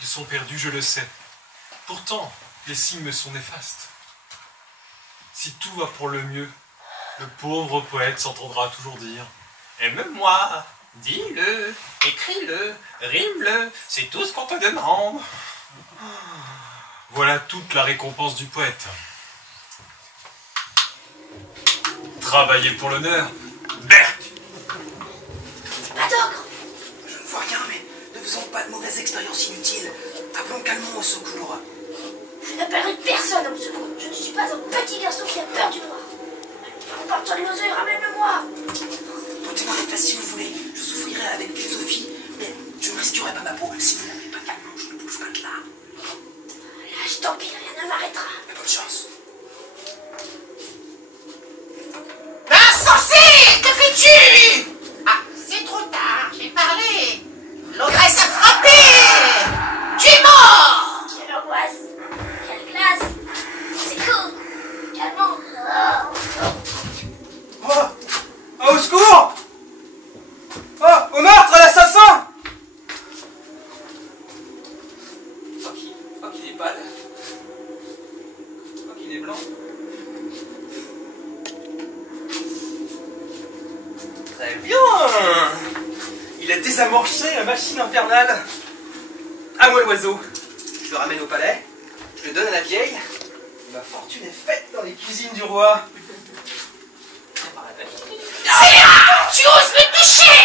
Ils sont perdus, je le sais. Pourtant, les signes me sont néfastes. Si tout va pour le mieux, le pauvre poète s'entendra toujours dire « Aime-moi, dis-le, écris-le, rime-le, c'est tout ce qu'on te demande. » Voilà toute la récompense du poète. Travailler pour l'honneur. Berthe! Pas d'ogre! Je ne vois rien, mais ne faisons pas de mauvaises expériences inutiles. Appelons calmement au secours. Je n'appellerai personne au secours. Je ne suis pas un petit garçon qui a peur du noir. Emporte-toi de l'oseille, ramène-le-moi. Portez-moi les fesses si vous voulez. Je souffrirai avec philosophie, mais je ne risquerai pas ma peau. Si vous n'avez pas calmement, je ne bouge pas de là. Lâche tant pis, rien ne m'arrêtera. Mais bonne chance. Insensé! Que fais-tu? Ah, c'est trop tard, j'ai parlé. L'ogresse a frappé! Tu es mort! Quelle angoisse! Quelle glace! C'est cool! Calmement! Oh! Au secours! Oh! Au meurtre, à l'assassin! Oh, qu'il est pâle. Oh, qu'il est blanc. Très bien! Il a désamorcé la machine infernale. À moi l'oiseau. Je le ramène au palais, je le donne à la vieille. Et ma fortune est faite dans les cuisines du roi. Scélérat! Tu oses me toucher!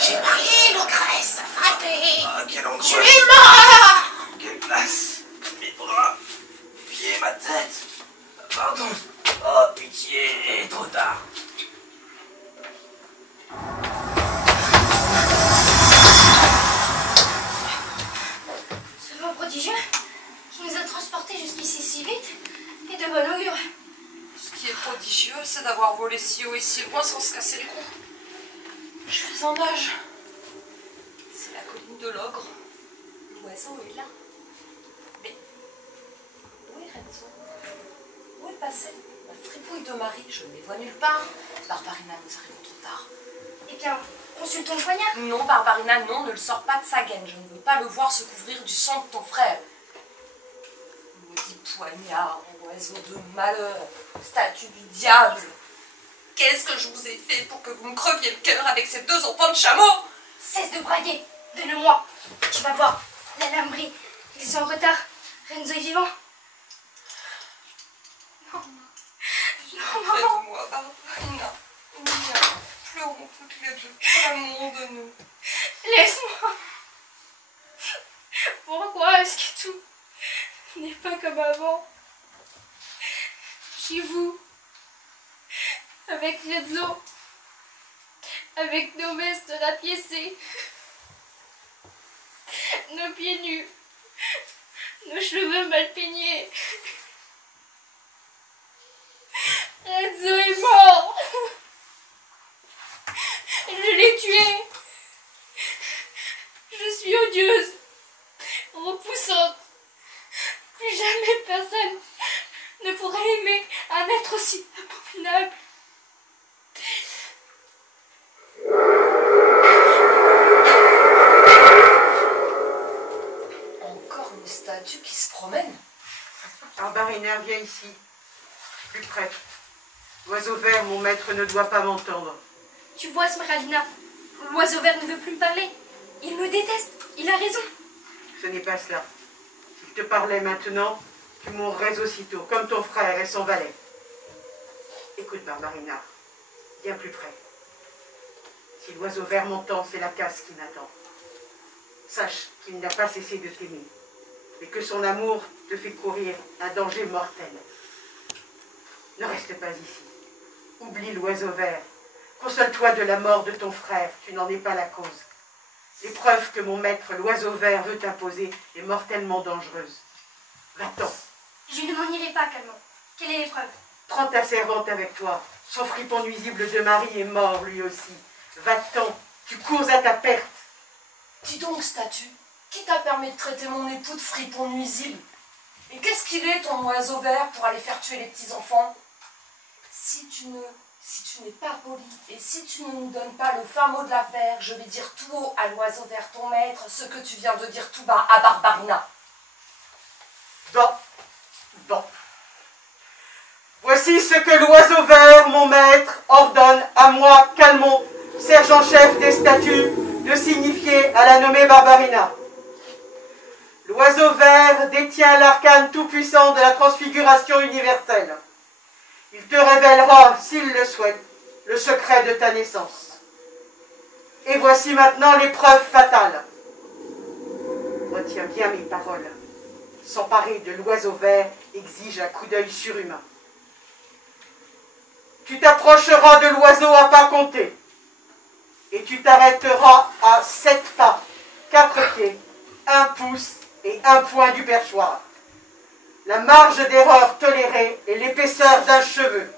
J'ai prié, l'ogresse a frappé! Ah, quelle angoisse! Tu es mort! Quelle glace! Mes bras, mes pieds, ma tête. Pardon. Oh, pitié, trop tard. Ce vent prodigieux qui nous a transportés jusqu'ici si vite est de bon augure. Ce qui est prodigieux, c'est d'avoir volé si haut et si loin sans se casser le cou. Je suis en nage. C'est la colline de l'ogre. L'oiseau est là. Mais où est Renzo? Où est passée la fripouille de Marie? Je ne les vois nulle part. Barbarina, nous arrivons trop tard. Eh bien, consultons le poignard. Non, Barbarina, non, ne le sors pas de sa gaine. Je ne veux pas le voir se couvrir du sang de ton frère. Maudit poignard, oiseau de malheur, statue du diable. Qu'est-ce que je vous ai fait pour que vous me creviez le cœur avec ces deux enfants de chameau? Cesse de braguer. Donne-le-moi. Tu vas voir. La lame brille. Ils sont en retard. Renzo est vivant. Non. Non, maman. Aide-moi, Barbarina. Viens, pleurons toutes les deux pour l'amour de nous. Laisse-moi. Pourquoi est-ce que tout n'est pas comme avant? Chez vous, avec Renzo, avec nos vestes rapiécées, nos pieds nus, nos cheveux mal peignés. Renzo est mort. Je l'ai tué. Je suis odieuse, repoussante. Plus jamais personne ne pourrait aimer un être aussi abominable. Encore une statue qui se promène. Barbarina, viens ici. Plus près. L'oiseau vert, mon maître, ne doit pas m'entendre. Tu vois, Smeraldina, l'oiseau vert ne veut plus me parler. Il me déteste, il a raison. Ce n'est pas cela. Si je te parlais maintenant, tu mourrais aussitôt, comme ton frère et son valet. Écoute, Barbarina, viens plus près. Si l'oiseau vert m'entend, c'est la casse qui m'attend. Sache qu'il n'a pas cessé de t'aimer, et que son amour te fait courir un danger mortel. Ne reste pas ici. Oublie l'oiseau vert. Console-toi de la mort de ton frère, tu n'en es pas la cause. L'épreuve que mon maître, l'oiseau vert, veut t'imposer est mortellement dangereuse. Va-t'en. Je ne m'en irai pas, Calmant. Quelle est l'épreuve? Prends ta servante avec toi. Son fripon nuisible de mari est mort, lui aussi. Va-t'en, tu cours à ta perte. Dis donc, statue, qui t'a permis de traiter mon époux de fripon nuisible? Et qu'est-ce qu'il est, ton oiseau vert, pour aller faire tuer les petits-enfants? Si tu n'es pas poli et si tu ne nous donnes pas le fin mot de l'affaire, je vais dire tout haut à l'oiseau vert, ton maître, ce que tu viens de dire tout bas à Barbarina. Bon. Voici ce que l'oiseau vert, mon maître, ordonne à moi, Calmont, sergent-chef des statues, de signifier à la nommée Barbarina. L'oiseau vert détient l'arcane tout-puissant de la transfiguration universelle. Il te révélera, s'il le souhaite, le secret de ta naissance. Et voici maintenant l'épreuve fatale. Retiens bien mes paroles. S'emparer de l'oiseau vert exige un coup d'œil surhumain. Tu t'approcheras de l'oiseau à pas comptés. Et tu t'arrêteras à 7 pas, 4 pieds, 1 pouce et 1 point du perchoir. La marge d'erreur tolérée est l'épaisseur d'un cheveu.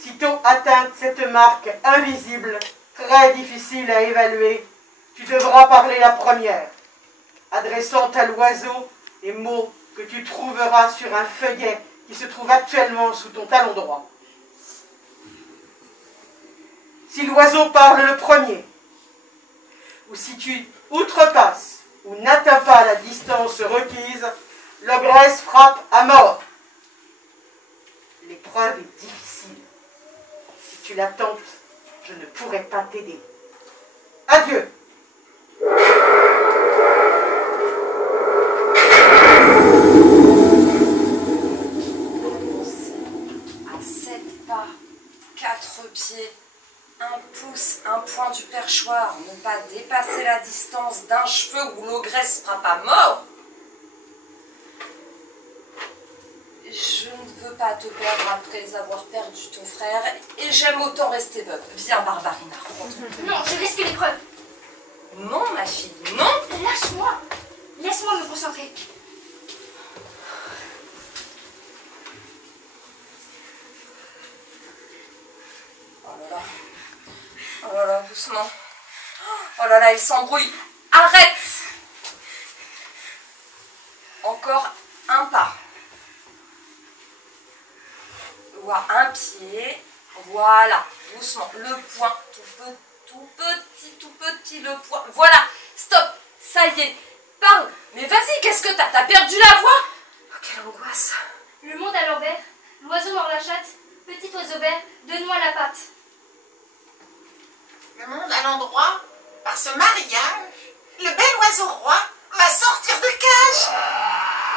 Sitôt atteinte cette marque invisible, très difficile à évaluer, tu devras parler la première, adressant à l'oiseau les mots que tu trouveras sur un feuillet qui se trouve actuellement sous ton talon droit. Si l'oiseau parle le premier, ou si tu outrepasses ou n'atteins pas la distance requise, l'ogresse frappe à mort. L'épreuve est difficile. Si tu la tentes, je ne pourrai pas t'aider. Adieu. À 7 pas, 4 pieds, 1 pouce, 1 point du perchoir, ne pas dépasser la distance d'un cheveu où l'ogresse frappe à mort. Je ne veux pas te perdre après avoir perdu ton frère et j'aime autant rester veuve. Viens, Barbarina. Non, je risque l'épreuve. Non, ma fille, non. Lâche-moi. Laisse-moi me concentrer. Oh là là, doucement. Oh là là, il s'embrouille. Arrête. Encore un pas. Voilà, un pied. Voilà, doucement. Le poing, tout petit, le poing. Voilà, stop. Ça y est, parle. Mais vas-y, qu'est-ce que t'as? T'as perdu la voix? Oh, quelle angoisse. Le monde à l'envers, l'oiseau mord la chatte, petit oiseau vert, donne-moi la patte. Le monde à l'endroit, par ce mariage, le bel oiseau roi va sortir de cage.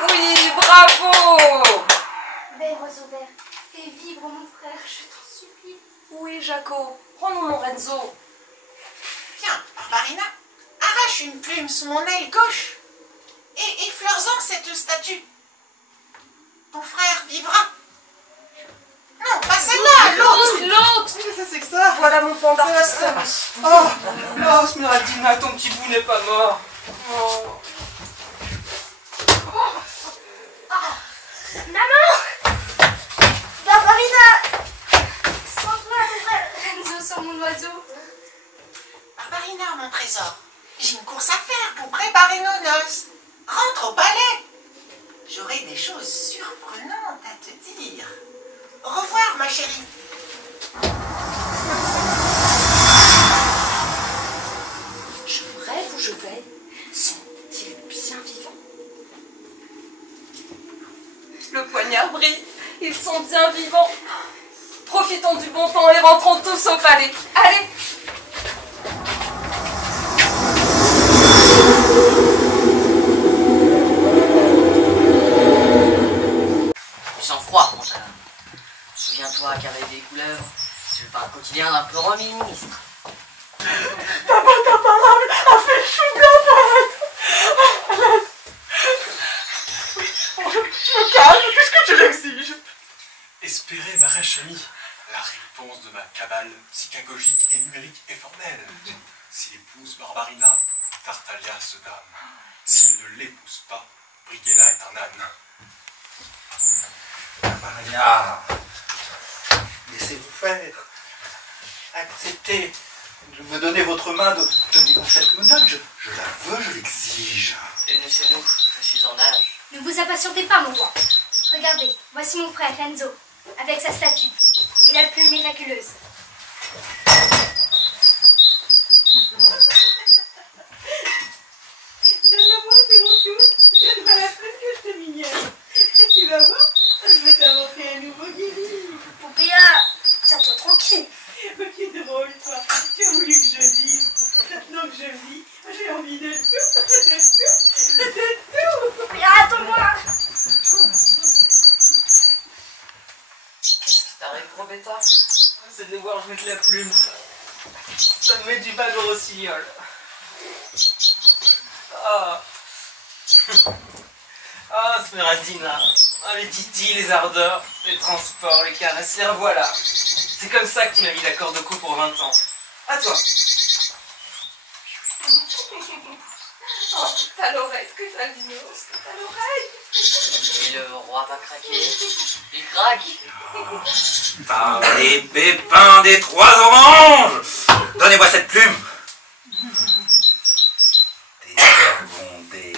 Oui, bravo! Belle oiseau vert, fais vivre mon frère, je t'en supplie. Oui, Jaco, prends-nous Lorenzo. Tiens, Barbarina, arrache une plume sous mon aile gauche et effleure-en cette statue. Ton frère vivra. Non, pas celle-là, l'autre. L'autre! Qu'est-ce que c'est que ça? Voilà mon pan d'artiste. Oh, Smeraldina, ton petit bout n'est pas mort. Oh. Maman! Barbarina! Sans-toi, mon frère! Renzo, sans mon oiseau. Barbarina, mon trésor, j'ai une course à faire pour préparer nos noces. Rentre au palais. J'aurai des choses surprenantes à te dire. Au revoir, ma chérie. Je rêve où je vais. Sont-ils bien vivants? Le poignard brille. Ils sont bien vivants. Profitons du bon temps et rentrons tous au palais. Allez! Du sang-froid, mon cher. Souviens-toi qu'avec des couleuvres, c'est pas un quotidien d'un premier ministre. Ta parole a fait chou de la fête. Je me calme, puisque tu l'exiges. Espérez, Maréchali, la réponse de ma cabale psychagogique et numérique est formelle. S'il épouse Barbarina, Tartaglia se damne. S'il ne l'épouse pas, Brighella est un âne. Barbarina, laissez-vous faire. Acceptez de me donner votre main, de donnez-moi cette menotte. Je la veux, je l'exige. Laissez-nous, je suis en âge. Ne vous impatientez pas, mon roi. Regardez, voici mon frère Renzo, avec sa statue et la plume miraculeuse. Donne-moi, c'est mon tour. Donne-moi la plume que je te mignonne. Tu vas voir, je vais t'inventer un nouveau guéri. Poupéa, tiens-toi tranquille. Oh, qui drôle, toi. Tu as voulu que je vive. Maintenant que je vis, j'ai envie de tout, de tout. Poupéa, attends-moi. Qu'est-ce qui t'arrive, gros bêta? C'est de voir mettre la plume, ça. Ça me met du mal au rossignol. Ah. Ah, Smeraldina. Ah, les titis, les ardeurs, les transports, les caresses, les revoilà. C'est comme ça que tu m'as mis l'accord de cou pour 20 ans. À toi. Oh, t'as l'oreille, que t'as l'ignorance, t'as l'oreille. Et le roi va craquer. Il craque. Par les pépins des 3 oranges, donnez-moi cette plume. Désabondé.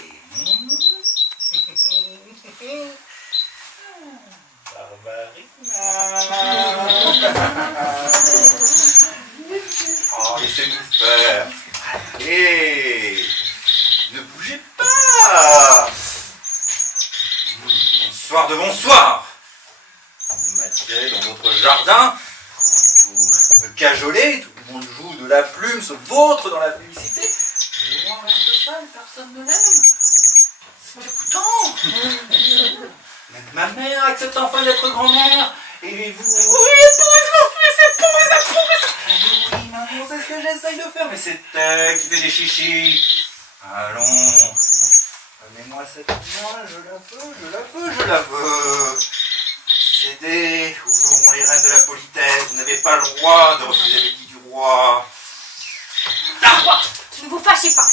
Oh, laissez-nous faire. Allez, ne bougez pas. Bonsoir de bonsoir. Vous m'attirez dans votre jardin, vous me cajolez, tout le monde joue de la plume, se vautre dans la félicité. Et moi, on reste seul, personne ne m'aime. C'est dégoûtant. Même ma mère accepte enfin d'être grand-mère. Et vous... Oui, épouse mon fils, épouse. Oui, maman, c'est ce que j'essaye de faire, mais c'est elle qui fait des chichis. Allons, donnez-moi cette main, je la veux. Cédez, où joueront les reines de la politesse. Vous n'avez pas le droit de refuser les dits du roi. Roi, ne vous fâchez pas.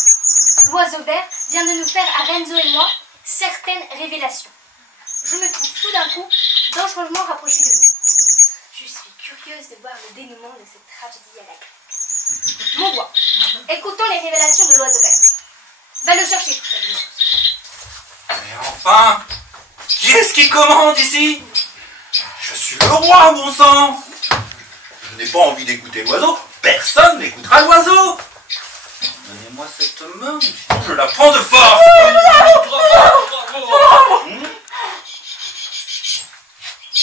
L'oiseau vert vient de nous faire à Renzo et moi certaines révélations. Je me trouve tout d'un coup dangereusement rapprochée de vous. Je suis curieuse de voir le dénouement de cette tragédie à la grecque. Mon roi, écoutons les révélations de l'oiseau vert. Va le chercher. Mais enfin, qui est-ce qui commande ici? Je suis le roi, bon sang. Je n'ai pas envie d'écouter l'oiseau. Personne n'écoutera l'oiseau. Donnez-moi cette main, sinon je la prends de force.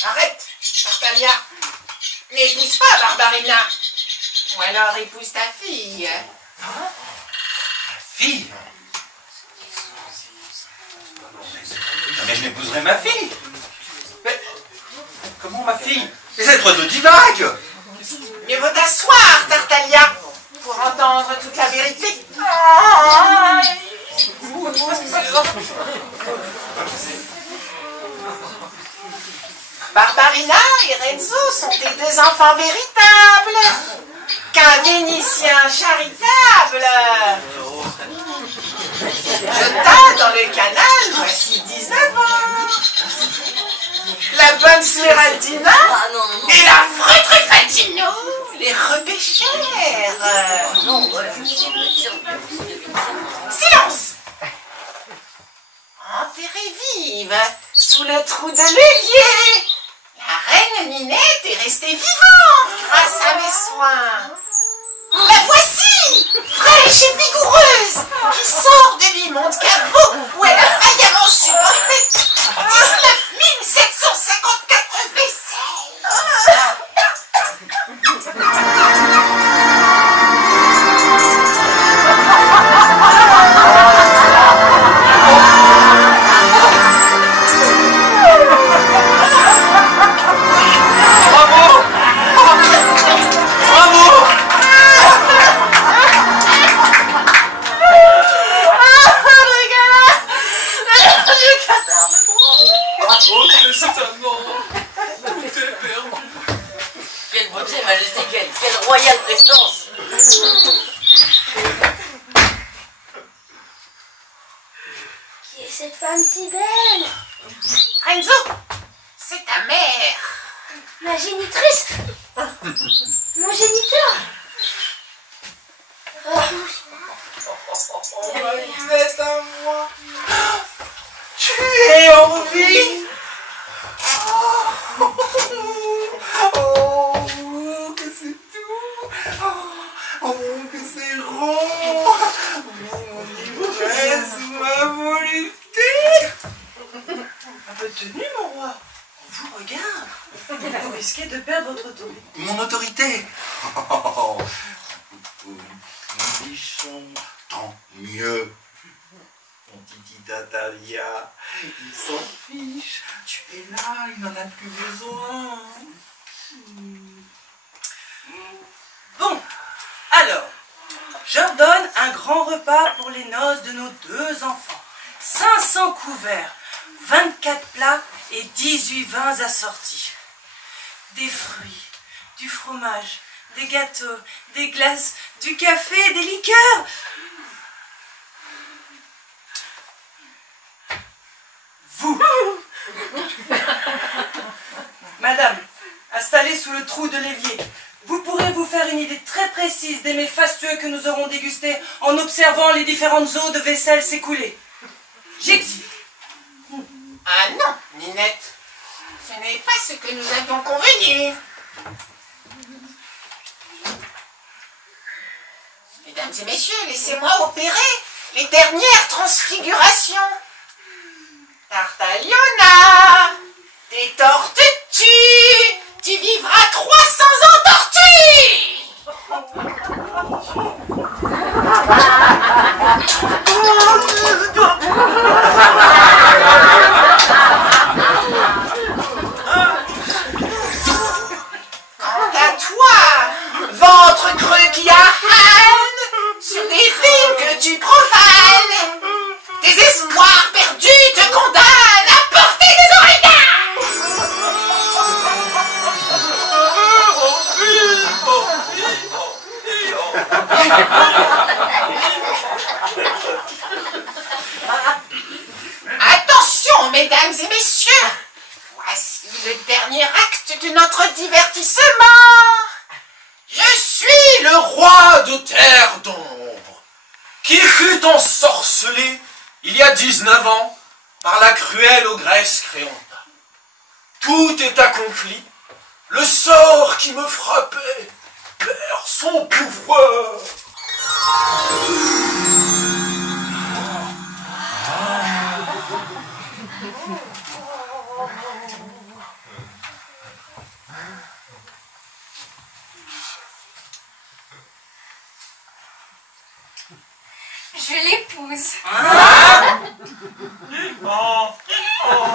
Arrête, Tartaglia. N'épouse pas Barbarina. Ou alors épouse ta fille. Fille? j'épouserai ma fille. Mais comment ma fille? Mais cet oiseau divague. Mieux vaut t'asseoir, Tartaglia, pour entendre toute la vérité. Barbarina et Renzo sont tes deux enfants véritables, qu'un Vénitien charitable jeta dans le canal voici 19 ans. La bonne Smeraldina et la Truffaldino les repêchèrent. Silence! Enterrée vive sous le trou de l'évier, la reine Ninette est restée vivante grâce à mes soins. La voici, fraîche et vigoureuse, qui sort de l'immonde caveau où elle a vaillamment supporté 19 754 vaisselles. Quelle beauté, majesté, quelle royale prestance! Qui est cette femme si belle? Renzo, c'est ta mère. Ma génitrice? Mon géniteur? Ninette à moi. Tu es en vie. Oh, que c'est doux. Oh, que c'est rond. Mon ivresse, ma volupté. Un peu de tenue, mon roi. On vous regarde. Vous risquez de perdre votre autorité. Mon autorité. Oh, mon bichon, tant mieux. Mon titi Tartaglia, il s'en fiche. Tu es là, il n'en a plus besoin. Bon, alors, j'ordonne un grand repas pour les noces de nos deux enfants. 500 couverts, 24 plats et 18 vins assortis. Des fruits, du fromage, des gâteaux, des glaces, du café, des liqueurs. Vous, madame, installée sous le trou de l'évier, vous pourrez vous faire une idée très précise des mets fastueux que nous aurons dégustés en observant les différentes eaux de vaisselle s'écouler. J'exige. Ah non, Ninette, ce n'est pas ce que nous avions convenu. Mesdames et messieurs, laissez-moi opérer les dernières transfigurations. Tartagliona, t'es tortue, tu vivras 300 ans Quant à toi, ventre creux qui a haine sur des rimes que tu profanes, tes espoirs perdus te condamnent à porter des oreilles. Attention, mesdames et messieurs, voici le dernier acte de notre divertissement. Je suis le roi de Terre d'Ombre, Qui fut ensorcelé il y a 19 ans par la cruelle ogresse Créonta. Tout est accompli. Le sort qui me frappait perd son pouvoir. Je l'épouse. Oh, oh,